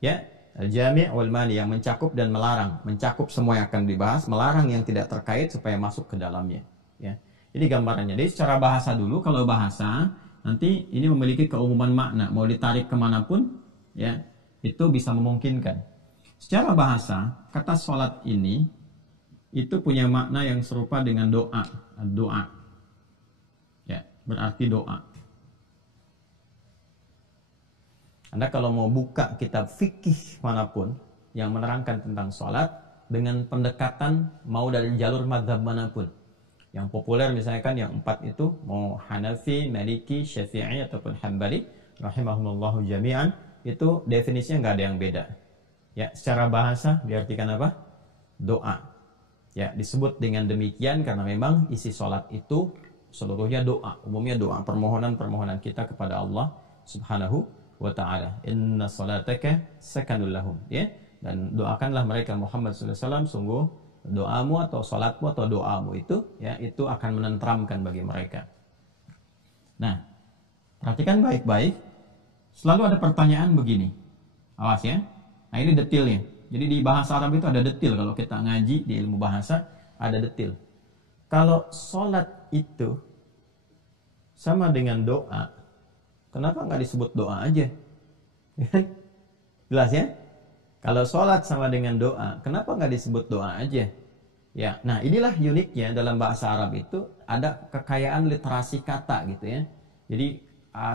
ya. Al-jami' wal mani, yang mencakup dan melarang, mencakup semua yang akan dibahas, melarang yang tidak terkait supaya masuk ke dalamnya ya. Ini gambarannya. Jadi secara bahasa dulu, kalau bahasa nanti ini memiliki keumuman makna, mau ditarik kemanapun ya itu bisa memungkinkan. Secara bahasa kata sholat ini itu punya makna yang serupa dengan doa, doa ya, berarti doa. Anda kalau mau buka kitab fikih manapun yang menerangkan tentang sholat dengan pendekatan mau dari jalur mazhab manapun, yang populer misalnya kan yang 4 itu, mau Hanafi, Maliki, Syafi'i ataupun Hambali rahimahumullahu jami'an, itu definisinya nggak ada yang beda ya. Secara bahasa diartikan apa? Doa ya. Disebut dengan demikian karena memang isi sholat itu seluruhnya doa, umumnya doa, permohonan kita kepada Allah Subhanahu wa ta'ala. Inna salataka sakanul lahum ya. Dan doakanlah mereka Muhammad SAW, sungguh doamu atau salatmu atau doamu itu ya, itu akan menenteramkan bagi mereka. Nah, perhatikan baik-baik. Selalu ada pertanyaan begini. Awas ya. Nah, ini detailnya. Jadi di bahasa Arab itu ada detil. Kalau kita ngaji di ilmu bahasa ada detil. Kalau sholat itu sama dengan doa, kenapa nggak disebut doa aja? Jelas ya? Kalau sholat sama dengan doa, kenapa nggak disebut doa aja? Ya, nah inilah uniknya dalam bahasa Arab itu ada kekayaan literasi kata gitu ya. Jadi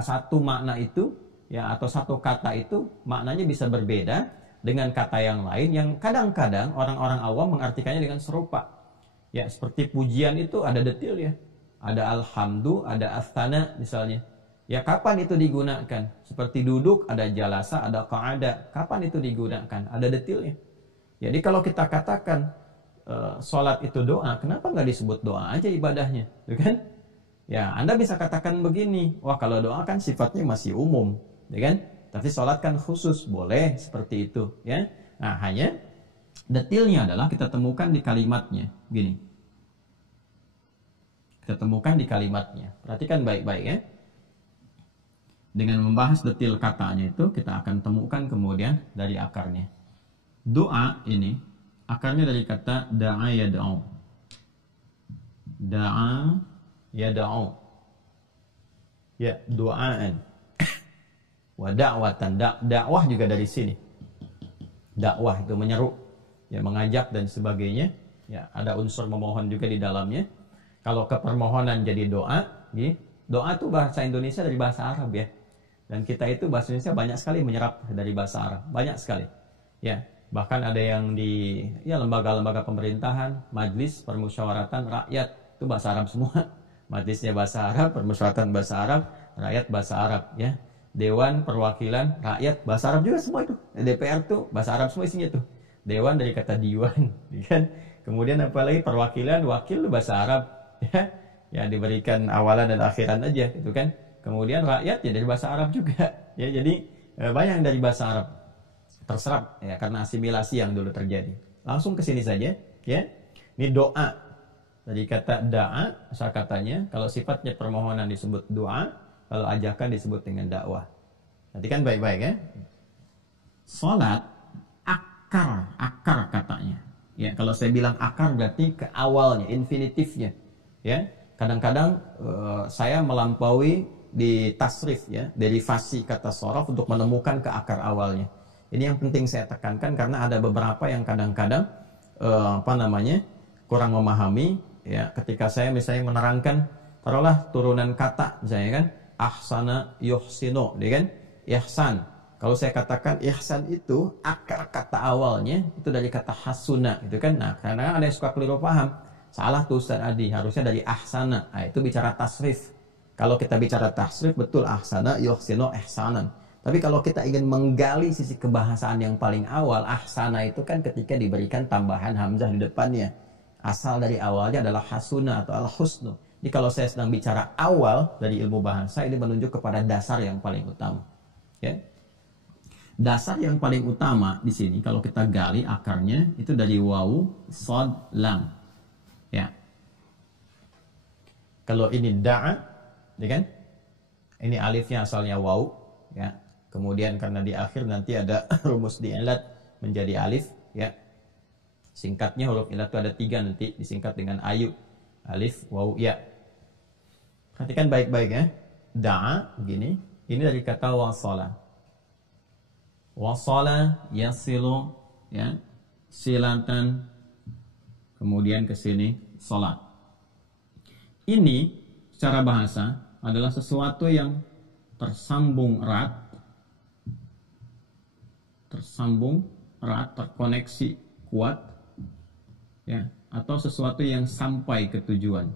satu makna itu ya atau satu kata itu maknanya bisa berbeda dengan kata yang lain yang kadang-kadang orang-orang awam mengartikannya dengan serupa. Ya, seperti pujian itu ada detil ya. Ada alhamdu, ada astana misalnya. Ya, kapan itu digunakan? Seperti duduk, ada jalasa, ada qa'ada. Kapan itu digunakan? Ada detilnya. Jadi kalau kita katakan sholat itu doa, kenapa nggak disebut doa aja ibadahnya? Gitu kan? Ya, Anda bisa katakan begini, wah kalau doa kan sifatnya masih umum, ya kan? Tapi sholat kan khusus, boleh seperti itu, ya. Nah, hanya detilnya adalah kita temukan di kalimatnya, gini. Kita temukan di kalimatnya. Perhatikan baik-baik ya. Dengan membahas detil katanya itu, kita akan temukan kemudian dari akarnya. Doa ini, akarnya dari kata da'a yada'u. Da'a yada'u. Ya, doaan. Wa da'watan. Dakwah juga dari sini. Dakwah itu menyeru, ya mengajak dan sebagainya. Ya, ada unsur memohon juga di dalamnya. Kalau kepermohonan jadi doa, ya, doa itu bahasa Indonesia dari bahasa Arab ya. Dan kita itu bahasa Indonesia banyak sekali menyerap dari bahasa Arab, banyak sekali. Ya, bahkan ada yang di ya lembaga-lembaga pemerintahan, majelis permusyawaratan rakyat itu bahasa Arab semua. Majelisnya bahasa Arab, permusyawaratan bahasa Arab, rakyat bahasa Arab ya. Dewan perwakilan rakyat bahasa Arab juga semua itu. DPR tuh bahasa Arab semua isinya tuh. Dewan dari kata diwan, kan? Kemudian apalagi perwakilan wakil bahasa Arab ya. Ya diberikan awalan dan akhiran aja gitu kan. Kemudian rakyat ya dari bahasa Arab juga. Ya jadi banyak dari bahasa Arab terserap ya karena asimilasi yang dulu terjadi. Langsung ke sini saja ya. Ini doa. Dari kata da'a, asal katanya, kalau sifatnya permohonan disebut doa, kalau ajakan disebut dengan dakwah. Nanti kan baik-baik ya. Salat akar katanya. Ya, kalau saya bilang akar berarti ke awalnya, infinitifnya. Ya, kadang-kadang saya melampaui di tasrif ya, derivasi kata sorof untuk menemukan ke akar awalnya. Ini yang penting saya tekankan karena ada beberapa yang kadang-kadang kurang memahami. Ya, ketika saya misalnya menerangkan, taruhlah turunan kata misalnya kan, ahsana yuhsinu, dia kan, ihsan. Kalau saya katakan ihsan itu akar kata awalnya itu dari kata hasuna, gitu kan. Nah, karena ada yang suka keliru paham. Salah tuh Ustaz Adi, harusnya dari ahsana. Nah, itu bicara tasrif. Kalau kita bicara tasrif betul ahsana yuhsinu ihsanan. Tapi kalau kita ingin menggali sisi kebahasaan yang paling awal, ahsana itu kan ketika diberikan tambahan hamzah di depannya. Asal dari awalnya adalah hasuna atau al-husnu. Jadi kalau saya sedang bicara awal dari ilmu bahasa, ini menunjuk kepada dasar yang paling utama. Ya. Dasar yang paling utama di sini, kalau kita gali akarnya, itu dari wawu, sod, lam. Ya. Kalau ini da'a, ya kan? Ini alifnya asalnya wawu. Ya. Kemudian karena di akhir nanti ada rumus di'ilat menjadi alif. Ya. Singkatnya huruf ilat itu ada 3 nanti disingkat dengan ayu, alif, waw, ya. Perhatikan baik-baik ya. Da'a begini, ini dari kata wasala. Wasala yasilu ya, silatan kemudian ke sini salat. Ini secara bahasa adalah sesuatu yang tersambung erat, terkoneksi kuat. Ya, atau sesuatu yang sampai ke tujuan.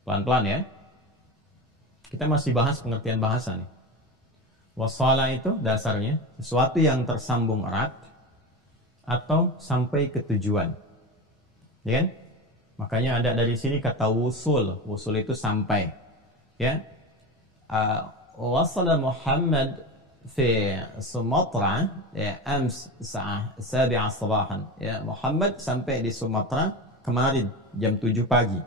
Pelan-pelan ya. Kita masih bahas pengertian bahasa nih. Wasala itu dasarnya sesuatu yang tersambung erat atau sampai ke tujuan. Ya kan? Makanya ada dari sini kata wusul. Wusul itu sampai. Ya. Wasala Muhammad في Sumatera أمس الساعة 7 صباحا ya, Muhammad sampai di Sumatera kemarin jam 7 pagi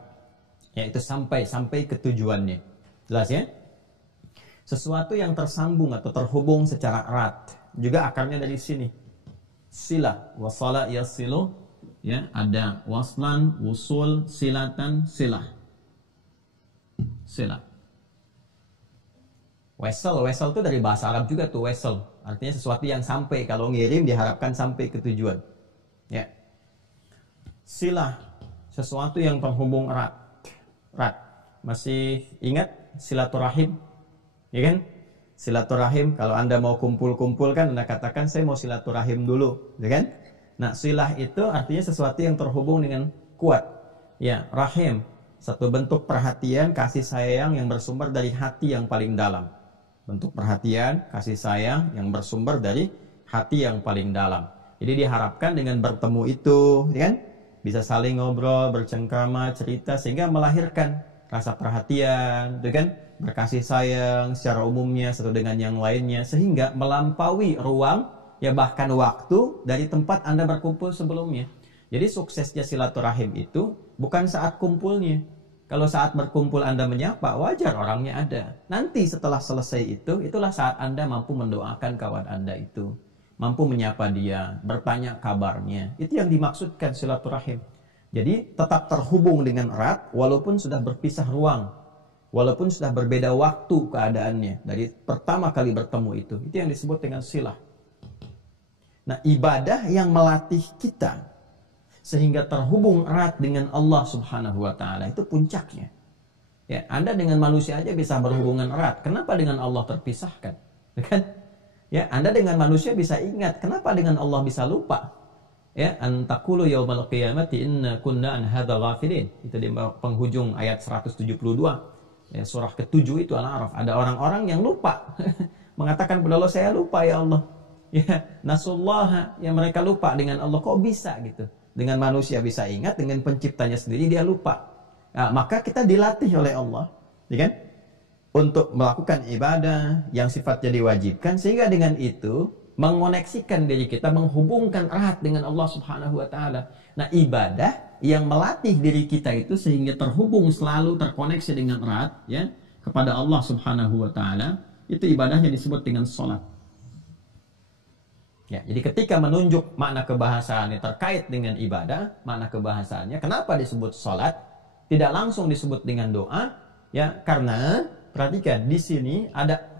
ya, itu sampai ke tujuannya, jelas ya. Sesuatu yang tersambung atau terhubung secara erat. Juga akarnya dari sini. Sila, wasala yasilu, ya, ada waslan, wusul, silatan, silah. Sila. Wesel itu dari bahasa Arab juga tuh, wesel. Artinya sesuatu yang sampai, kalau ngirim diharapkan sampai ke tujuan. Ya. Silah, sesuatu yang terhubung erat. Masih ingat silaturahim? Ya kan? Silaturahim, kalau Anda mau kumpul-kumpul kan Anda katakan saya mau silaturahim dulu, ya kan? Nah, silah itu artinya sesuatu yang terhubung dengan kuat. Ya, rahim, satu bentuk perhatian, kasih sayang yang bersumber dari hati yang paling dalam. Bentuk perhatian, kasih sayang yang bersumber dari hati yang paling dalam. Jadi diharapkan dengan bertemu itu, ya kan? Bisa saling ngobrol, bercengkrama, cerita, sehingga melahirkan rasa perhatian, ya kan? Berkasih sayang secara umumnya satu dengan yang lainnya, sehingga melampaui ruang, ya bahkan waktu dari tempat Anda berkumpul sebelumnya. Jadi suksesnya silaturahim itu bukan saat kumpulnya. Kalau saat berkumpul Anda menyapa, wajar orangnya ada. Nanti setelah selesai itu, itulah saat Anda mampu mendoakan kawan Anda itu. Mampu menyapa dia, bertanya kabarnya. Itu yang dimaksudkan silaturahim. Jadi tetap terhubung dengan erat walaupun sudah berpisah ruang. Walaupun sudah berbeda waktu keadaannya. Dari pertama kali bertemu itu. Itu yang disebut dengan silah. Nah, ibadah yang melatih kita sehingga terhubung erat dengan Allah Subhanahu wa taala itu puncaknya. Ya, Anda dengan manusia aja bisa berhubungan erat. Kenapa dengan Allah terpisahkan? Kan? Ya, Anda dengan manusia bisa ingat. Kenapa dengan Allah bisa lupa? Ya, antakulu yaumal qiyamati inna kunna an hadzal ghafilin. Itu di penghujung ayat 172. Ya, surah ke-7 itu Al-A'raf. Ada orang-orang yang lupa. Mengatakan kepada Allah, saya lupa ya Allah. Ya, nasullaha, yang mereka lupa dengan Allah. Kok bisa gitu? Dengan manusia bisa ingat, dengan penciptanya sendiri dia lupa. Nah, maka kita dilatih oleh Allah, ya kan? Untuk melakukan ibadah yang sifatnya diwajibkan, sehingga dengan itu mengoneksikan diri kita, menghubungkan erat dengan Allah Subhanahu wa taala. Nah, ibadah yang melatih diri kita itu sehingga terhubung selalu terkoneksi dengan erat ya kepada Allah Subhanahu wa taala, itu ibadahnya disebut dengan salat. Ya, jadi ketika menunjuk makna kebahasaannya terkait dengan ibadah, makna kebahasaannya kenapa disebut salat? Tidak langsung disebut dengan doa, ya, karena perhatikan di sini ada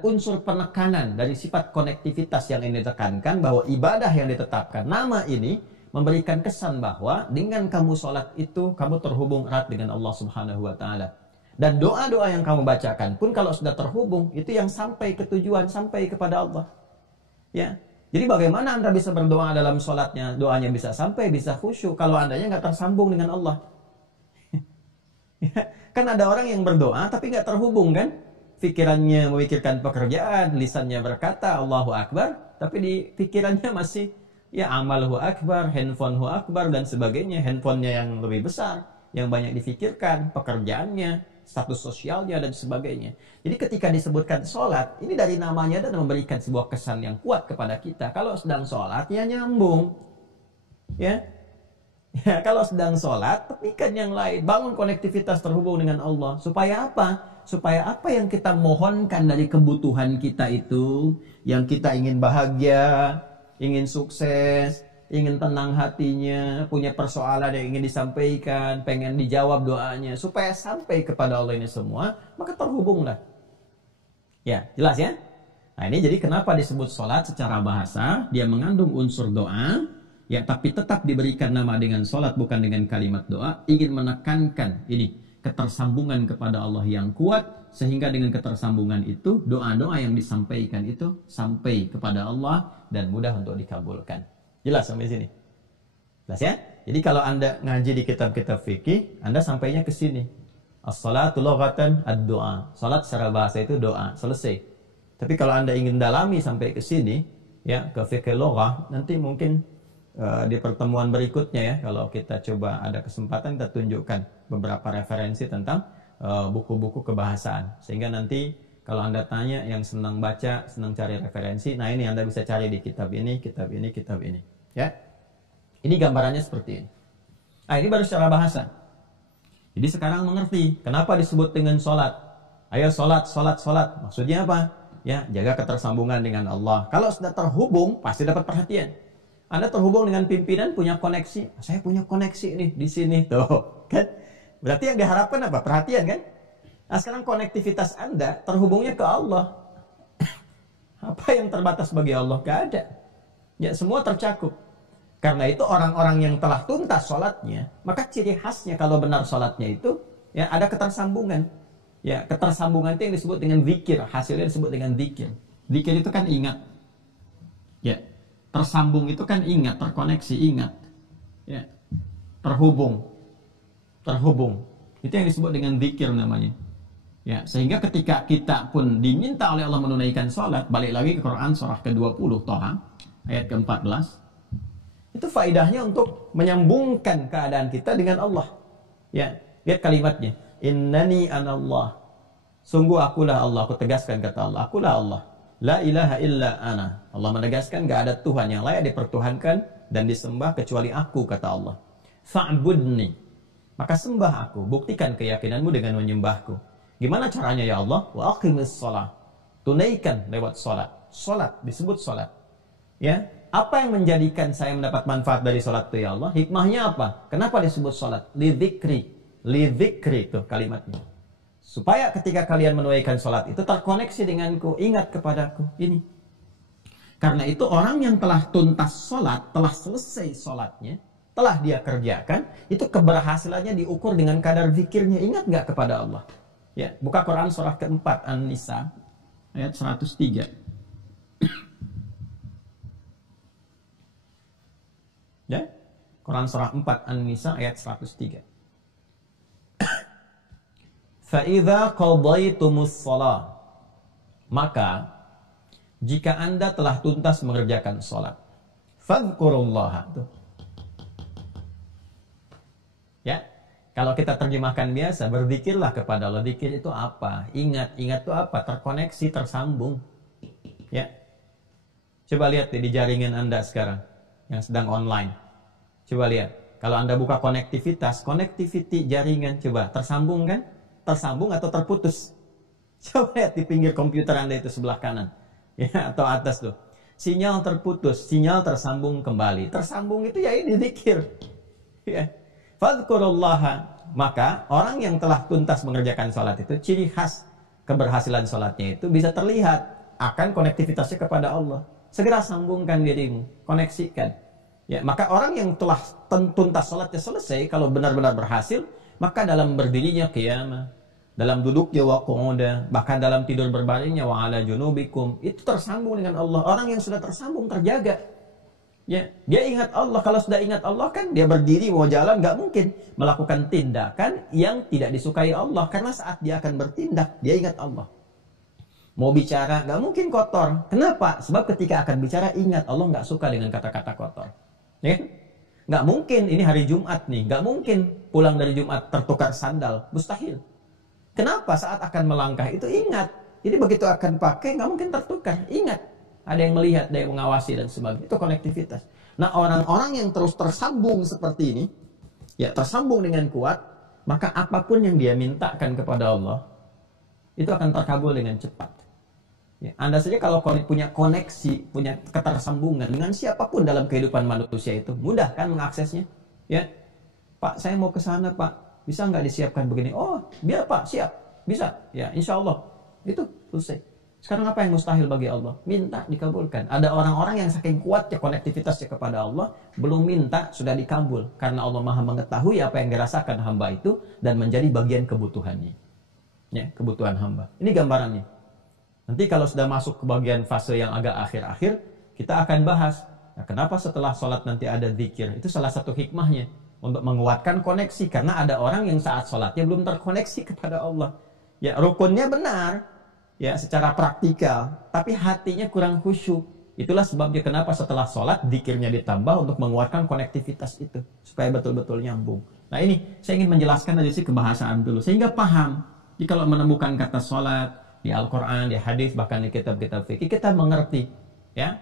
unsur penekanan dari sifat konektivitas yang ini ditekankan, bahwa ibadah yang ditetapkan nama ini memberikan kesan bahwa dengan kamu sholat itu kamu terhubung erat dengan Allah Subhanahu wa taala. Dan doa-doa yang kamu bacakan pun kalau sudah terhubung itu yang sampai ke tujuan, sampai kepada Allah. Ya. Jadi bagaimana Anda bisa berdoa dalam sholatnya, doanya bisa sampai, bisa khusyuk kalau Andanya nggak tersambung dengan Allah. Ya. Kan ada orang yang berdoa tapi nggak terhubung kan? Pikirannya memikirkan pekerjaan, lisannya berkata Allahu Akbar, tapi di pikirannya masih ya amalhu akbar, handphonehu akbar dan sebagainya. Handphonenya yang lebih besar, yang banyak difikirkan, pekerjaannya, status sosialnya dan sebagainya. Jadi ketika disebutkan sholat, ini dari namanya dan memberikan sebuah kesan yang kuat kepada kita. Kalau sedang sholat ya nyambung, ya. Ya, kalau sedang sholat, tepikan yang lain. Bangun konektivitas terhubung dengan Allah. Supaya apa? Supaya apa yang kita mohonkan dari kebutuhan kita itu, yang kita ingin bahagia, ingin sukses, ingin tenang hatinya, punya persoalan yang ingin disampaikan, pengen dijawab doanya, supaya sampai kepada Allah ini semua, maka terhubunglah. Ya, jelas ya? Nah, ini jadi kenapa disebut sholat secara bahasa, dia mengandung unsur doa, ya, tapi tetap diberikan nama dengan sholat, bukan dengan kalimat doa, ingin menekankan ini, ketersambungan kepada Allah yang kuat, sehingga dengan ketersambungan itu, doa-doa yang disampaikan itu, sampai kepada Allah, dan mudah untuk dikabulkan. Jelas sampai sini? Jelas ya? Jadi kalau Anda ngaji di kitab-kitab fikih, Anda sampainya ke sini. As-salatu lughatan ad-doa. Salat secara bahasa itu doa, selesai. Tapi kalau Anda ingin dalami sampai ke sini, ya, ke fikih lughah, nanti mungkin di pertemuan berikutnya ya, kalau kita coba ada kesempatan kita tunjukkan beberapa referensi tentang buku-buku kebahasaan, sehingga nanti kalau Anda tanya yang senang baca, senang cari referensi, nah ini Anda bisa cari di kitab ini, kitab ini, kitab ini ya. Ini gambarannya seperti ini. Nah, ini baru secara bahasa. Jadi sekarang mengerti kenapa disebut dengan sholat Ayo sholat, sholat, sholat. Maksudnya apa? Ya, jaga ketersambungan dengan Allah. Kalau sudah terhubung, pasti dapat perhatian. Anda terhubung dengan pimpinan, punya koneksi. Saya punya koneksi nih di sini, tuh, kan? Berarti yang diharapkan apa? Perhatian, kan? Nah, sekarang konektivitas Anda terhubungnya ke Allah. Apa yang terbatas bagi Allah? Gak ada. Ya, semua tercakup. Karena itu orang-orang yang telah tuntas sholatnya, maka ciri khasnya kalau benar sholatnya itu, ya ada ketersambungan. Ya, ketersambungan itu yang disebut dengan zikir. Hasilnya disebut dengan zikir. Zikir itu kan ingat. Ya, tersambung itu kan ingat, terkoneksi, ingat. Ya, terhubung. Terhubung. Itu yang disebut dengan zikir namanya. Ya, sehingga ketika kita pun diminta oleh Allah menunaikan sholat, balik lagi ke Quran surah ke-20 Toha ayat ke-14, itu faedahnya untuk menyambungkan keadaan kita dengan Allah. Ya, lihat kalimatnya, innani anallah, sungguh akulah Allah. Aku tegaskan kata Allah, akulah Allah, la ilaha illa ana. Allah menegaskan gak ada Tuhan yang layak dipertuhankan dan disembah kecuali aku, kata Allah. Fa'budni, maka sembah aku, buktikan keyakinanmu dengan menyembahku. Gimana caranya ya Allah? Wa aqimis shalah. Tunaikan lewat salat. Salat disebut salat. Ya, apa yang menjadikan saya mendapat manfaat dari salat itu ya Allah? Hikmahnya apa? Kenapa disebut salat? Lidzikri. Lidzikri itu kalimatnya. Supaya ketika kalian menunaikan salat itu terkoneksi denganku, ingat kepadaku. Ini. Karena itu orang yang telah tuntas salat, telah selesai salatnya, telah dia kerjakan, itu keberhasilannya diukur dengan kadar zikirnya. Ingat nggak kepada Allah? Ya, buka Quran surah ke-4 An-Nisa ayat 103. Ya, Quran surah 4 An-Nisa ayat 103. Fa idza qadaytumus shalah, maka jika Anda telah tuntas mengerjakan salat, fadhkurullaha. Ya. Kalau kita terjemahkan biasa, berzikirlah kepada Allah. Zikir itu apa? Ingat. Ingat itu apa? Terkoneksi, tersambung. Ya. Coba lihat di jaringan Anda sekarang yang sedang online. Coba lihat. Kalau Anda buka konektivitas, connectivity jaringan, coba tersambung kan? Tersambung atau terputus? Coba lihat di pinggir komputer Anda itu sebelah kanan. Ya, atau atas tuh. Sinyal terputus, sinyal tersambung kembali. Tersambung itu ya ini zikir. Ya. Fadhkurullaha, maka orang yang telah tuntas mengerjakan sholat itu, ciri khas keberhasilan sholatnya itu bisa terlihat akan konektivitasnya kepada Allah. Segera sambungkan dirimu, koneksikan. Ya, maka orang yang telah tuntas sholatnya selesai, kalau benar-benar berhasil, maka dalam berdirinya qiyamah, dalam duduknya wa qu'uda, bahkan dalam tidur berbaringnya wa ala junubikum, itu tersambung dengan Allah. Orang yang sudah tersambung terjaga. Ya, dia ingat Allah. Kalau sudah ingat Allah kan dia berdiri mau jalan, nggak mungkin melakukan tindakan yang tidak disukai Allah, karena saat dia akan bertindak dia ingat Allah. Mau bicara nggak mungkin kotor. Kenapa? Sebab ketika akan bicara ingat Allah nggak suka dengan kata-kata kotor. Ya, nggak mungkin ini hari Jumat nih, nggak mungkin pulang dari Jumat tertukar sandal, mustahil. Kenapa? Saat akan melangkah itu ingat. Jadi begitu akan pakai nggak mungkin tertukar, ingat. Ada yang melihat, ada yang mengawasi dan sebagainya. Itu konektivitas. Nah, orang-orang yang terus tersambung seperti ini, ya tersambung dengan kuat, maka apapun yang dia mintakan kepada Allah, itu akan terkabul dengan cepat. Ya, Anda saja kalau punya koneksi, punya ketersambungan dengan siapapun dalam kehidupan manusia itu, mudah kan mengaksesnya? Ya, Pak, saya mau ke sana, Pak. Bisa nggak disiapkan begini? Oh, biar Pak, siap. Bisa. Ya, insya Allah. Itu selesai. Sekarang apa yang mustahil bagi Allah? Minta, dikabulkan. Ada orang-orang yang saking kuatnya konektivitasnya kepada Allah, belum minta, sudah dikabul. Karena Allah Maha mengetahui apa yang dirasakan hamba itu, dan menjadi bagian kebutuhannya. Ya, kebutuhan hamba. Ini gambarannya. Nanti kalau sudah masuk ke bagian fase yang agak akhir-akhir, kita akan bahas. Nah, kenapa setelah sholat nanti ada zikir? Itu salah satu hikmahnya. Untuk menguatkan koneksi. Karena ada orang yang saat sholatnya belum terkoneksi kepada Allah. Ya, rukunnya benar. Ya, secara praktikal, tapi hatinya kurang khusyuk. Itulah sebabnya kenapa setelah sholat zikirnya ditambah untuk menguatkan konektivitas itu supaya betul-betul nyambung. Nah, ini saya ingin menjelaskan dari sisi kebahasaan dulu sehingga paham. Jadi kalau menemukan kata sholat di Al-Quran, di hadis, bahkan di kitab-kitab fikih, kita mengerti, ya,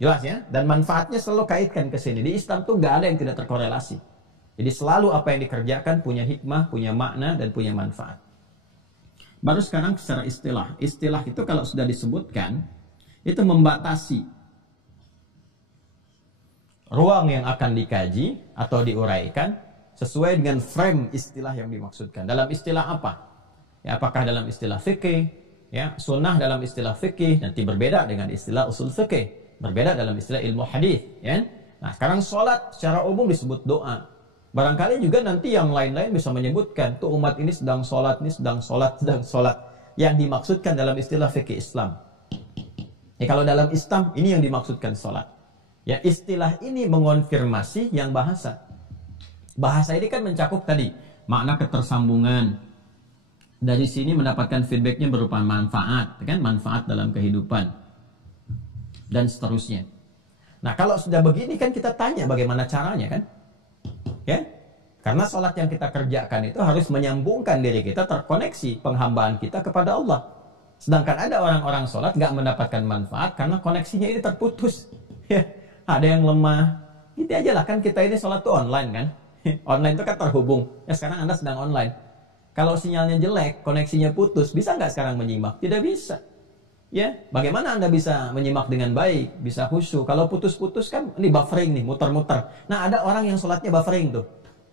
jelas ya. Dan manfaatnya selalu kaitkan ke sini. Di Islam tuh nggak ada yang tidak terkorelasi. Jadi selalu apa yang dikerjakan punya hikmah, punya makna, dan punya manfaat. Baru sekarang secara istilah. Istilah itu kalau sudah disebutkan, itu membatasi ruang yang akan dikaji atau diuraikan sesuai dengan frame istilah yang dimaksudkan. Dalam istilah apa? Ya, apakah dalam istilah fikih, ya, sunnah dalam istilah fikih nanti berbeda dengan istilah usul fikih, berbeda dalam istilah ilmu hadis, ya. Nah, sekarang sholat secara umum disebut doa. Barangkali juga nanti yang lain-lain bisa menyebutkan tuh umat ini sedang sholat, ini sedang sholat, sedang sholat. Yang dimaksudkan dalam istilah fikih Islam. Ya, kalau dalam Islam ini yang dimaksudkan sholat. Ya, istilah ini mengonfirmasi yang bahasa. Bahasa ini kan mencakup tadi makna ketersambungan. Dari sini mendapatkan feedbacknya berupa manfaat, kan? Manfaat dalam kehidupan dan seterusnya. Nah, kalau sudah begini kan kita tanya bagaimana caranya, kan? Ya, karena sholat yang kita kerjakan itu harus menyambungkan diri kita, terkoneksi penghambaan kita kepada Allah. Sedangkan ada orang-orang sholat nggak mendapatkan manfaat karena koneksinya ini terputus. Ya, ada yang lemah. Gitu aja lah, kan kita ini sholat tuh online, kan? Online itu kan terhubung. Ya, sekarang Anda sedang online. Kalau sinyalnya jelek, koneksinya putus, bisa nggak sekarang menyimak? Tidak bisa. Ya, bagaimana Anda bisa menyimak dengan baik, bisa khusyuk? Kalau putus-putus kan ini buffering nih, muter-muter. Nah, ada orang yang sholatnya buffering tuh.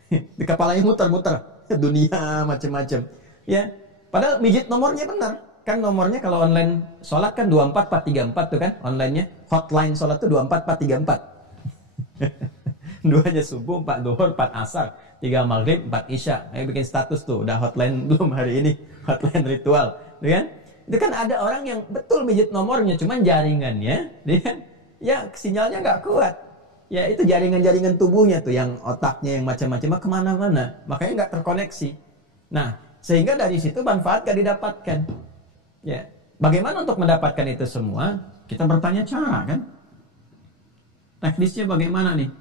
Di kepalanya muter-muter, dunia macam-macam. Ya, padahal mijit nomornya benar. Kan nomornya kalau online sholat kan 24434 tuh kan online-nya. Hotline sholat tuh 24434. Duanya subuh, 4 duhur, 4 asar, 3 maghrib, 4 isya. Ayo bikin status tuh, udah hotline belum hari ini? Hotline ritual, tuh kan? Itu kan ada orang yang betul mijit nomornya, cuman jaringannya, ya sinyalnya nggak kuat. Ya itu jaringan-jaringan tubuhnya tuh, yang otaknya yang macam-macam kemana-mana, makanya nggak terkoneksi. Nah, sehingga dari situ manfaat gak didapatkan. Ya, bagaimana untuk mendapatkan itu semua? Kita bertanya cara, kan? Teknisnya bagaimana nih?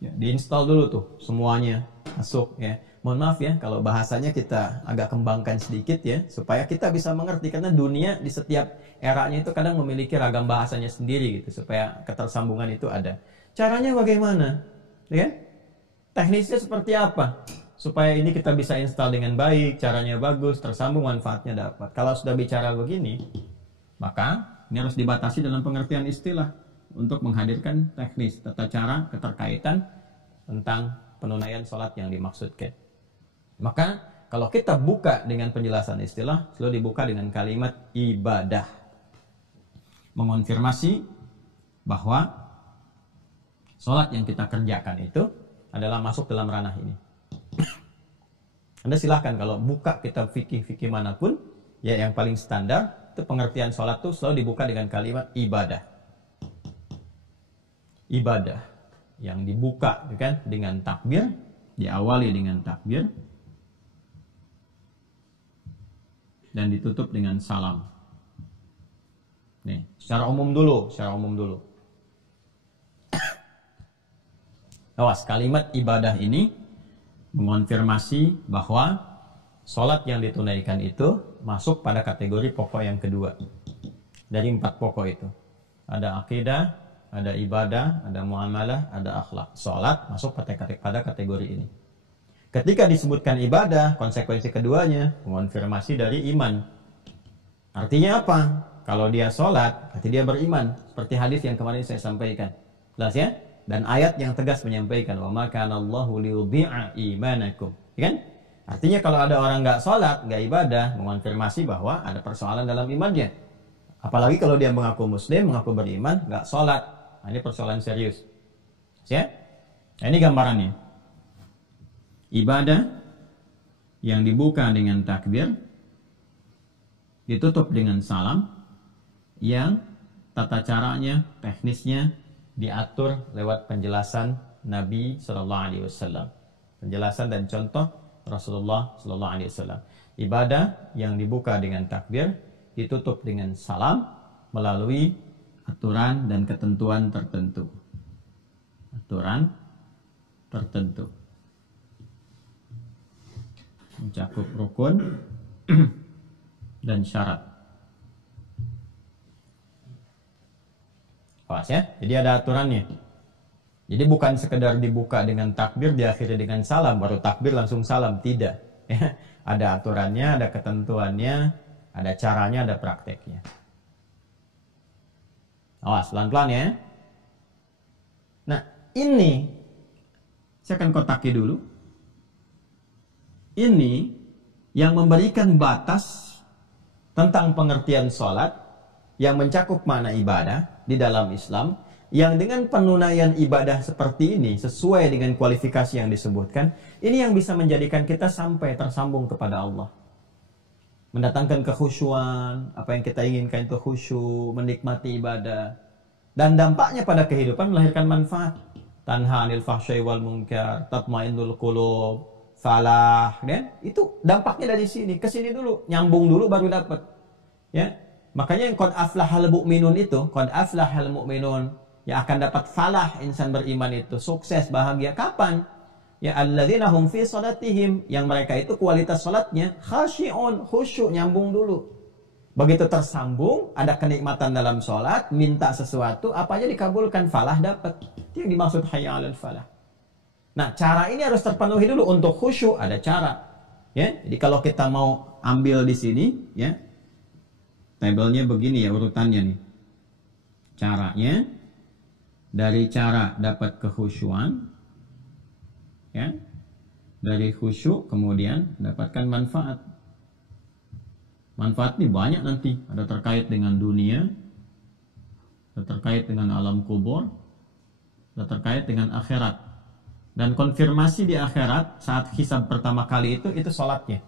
Ya, diinstal dulu tuh semuanya masuk, ya. Mohon maaf ya kalau bahasanya kita agak kembangkan sedikit ya, supaya kita bisa mengerti, karena dunia di setiap eranya itu kadang memiliki ragam bahasanya sendiri gitu, supaya ketersambungan itu ada. Caranya bagaimana? Ya? Teknisnya seperti apa? Supaya ini kita bisa install dengan baik, caranya bagus, tersambung, manfaatnya dapat. Kalau sudah bicara begini, maka ini harus dibatasi dalam pengertian istilah untuk menghadirkan teknis, tata cara, keterkaitan tentang penunaian sholat yang dimaksudkan. Maka kalau kita buka dengan penjelasan istilah, selalu dibuka dengan kalimat ibadah. Mengonfirmasi bahwa sholat yang kita kerjakan itu adalah masuk dalam ranah ini. Anda silahkan kalau buka kitab fikih manapun, ya yang paling standar, itu pengertian sholat itu selalu dibuka dengan kalimat ibadah. Ibadah yang dibuka kan dengan takbir, diawali dengan takbir, dan ditutup dengan salam. Nih, secara umum dulu. Awas, kalimat ibadah ini mengonfirmasi bahwa sholat yang ditunaikan itu masuk pada kategori pokok yang kedua. Dari 4 pokok itu. Ada akidah, ada ibadah, ada muamalah, ada akhlak. Sholat masuk pada kategori ini. Ketika disebutkan ibadah, konsekuensi keduanya mengonfirmasi dari iman. Artinya apa? Kalau dia sholat, berarti dia beriman. Seperti hadis yang kemarin saya sampaikan. Jelas ya? Dan ayat yang tegas menyampaikan, wa ma kana Allahu liyudhi'a imanakum. Ya kan? Artinya kalau ada orang nggak sholat, nggak ibadah, mengonfirmasi bahwa ada persoalan dalam imannya. Apalagi kalau dia mengaku muslim, mengaku beriman, nggak sholat. Nah, ini persoalan serius. Ya? Nah, ini gambarannya. Ibadah yang dibuka dengan takbir, ditutup dengan salam, yang tata caranya, teknisnya diatur lewat penjelasan Nabi Sallallahu Alaihi Wasallam, penjelasan dan contoh Rasulullah Sallallahu Alaihi Wasallam. Ibadah yang dibuka dengan takbir, ditutup dengan salam melalui aturan dan ketentuan tertentu. Aturan tertentu. Mencakup rukun dan syarat. Pas ya, jadi ada aturannya. Jadi bukan sekedar dibuka dengan takbir, diakhiri dengan salam, baru takbir langsung salam, tidak. Ya, ada aturannya, ada ketentuannya, ada caranya, ada prakteknya. Awas, pelan-pelan ya. Nah, ini saya akan kotaki dulu. Ini yang memberikan batas tentang pengertian sholat yang mencakup makna ibadah di dalam Islam, yang dengan penunaian ibadah seperti ini sesuai dengan kualifikasi yang disebutkan, ini yang bisa menjadikan kita sampai tersambung kepada Allah, mendatangkan kekhusyuan, apa yang kita inginkan itu khusyuk, menikmati ibadah, dan dampaknya pada kehidupan melahirkan manfaat. Tanha 'anil fahsya'i wal munkar, tatmainnul qulub, falah, dan itu dampaknya dari sini ke sini dulu, nyambung dulu baru dapat. Ya, makanya yang qad aflahal mu'minun itu, qad aflahal mu'minun, yang akan dapat falah insan beriman itu, sukses, bahagia kapan? Ya alladzina hum fi salatihim, yang mereka itu kualitas salatnya khasyi'un, khusyuk, nyambung dulu. Begitu tersambung, ada kenikmatan dalam salat, minta sesuatu, apa aja dikabulkan, falah dapat. Itu yang dimaksud hayya 'alal falah. Nah, cara ini harus terpenuhi dulu. Untuk khusyuk ada cara. Ya, jadi kalau kita mau ambil di sini, ya, tabelnya begini ya urutannya nih. Caranya dari cara dapat kekhusyuan, ya, dari khusyuk kemudian dapatkan manfaat. Manfaat ini banyak nanti, ada terkait dengan dunia, ada terkait dengan alam kubur, ada terkait dengan akhirat. Dan konfirmasi di akhirat saat hisab pertama kali itu sholatnya.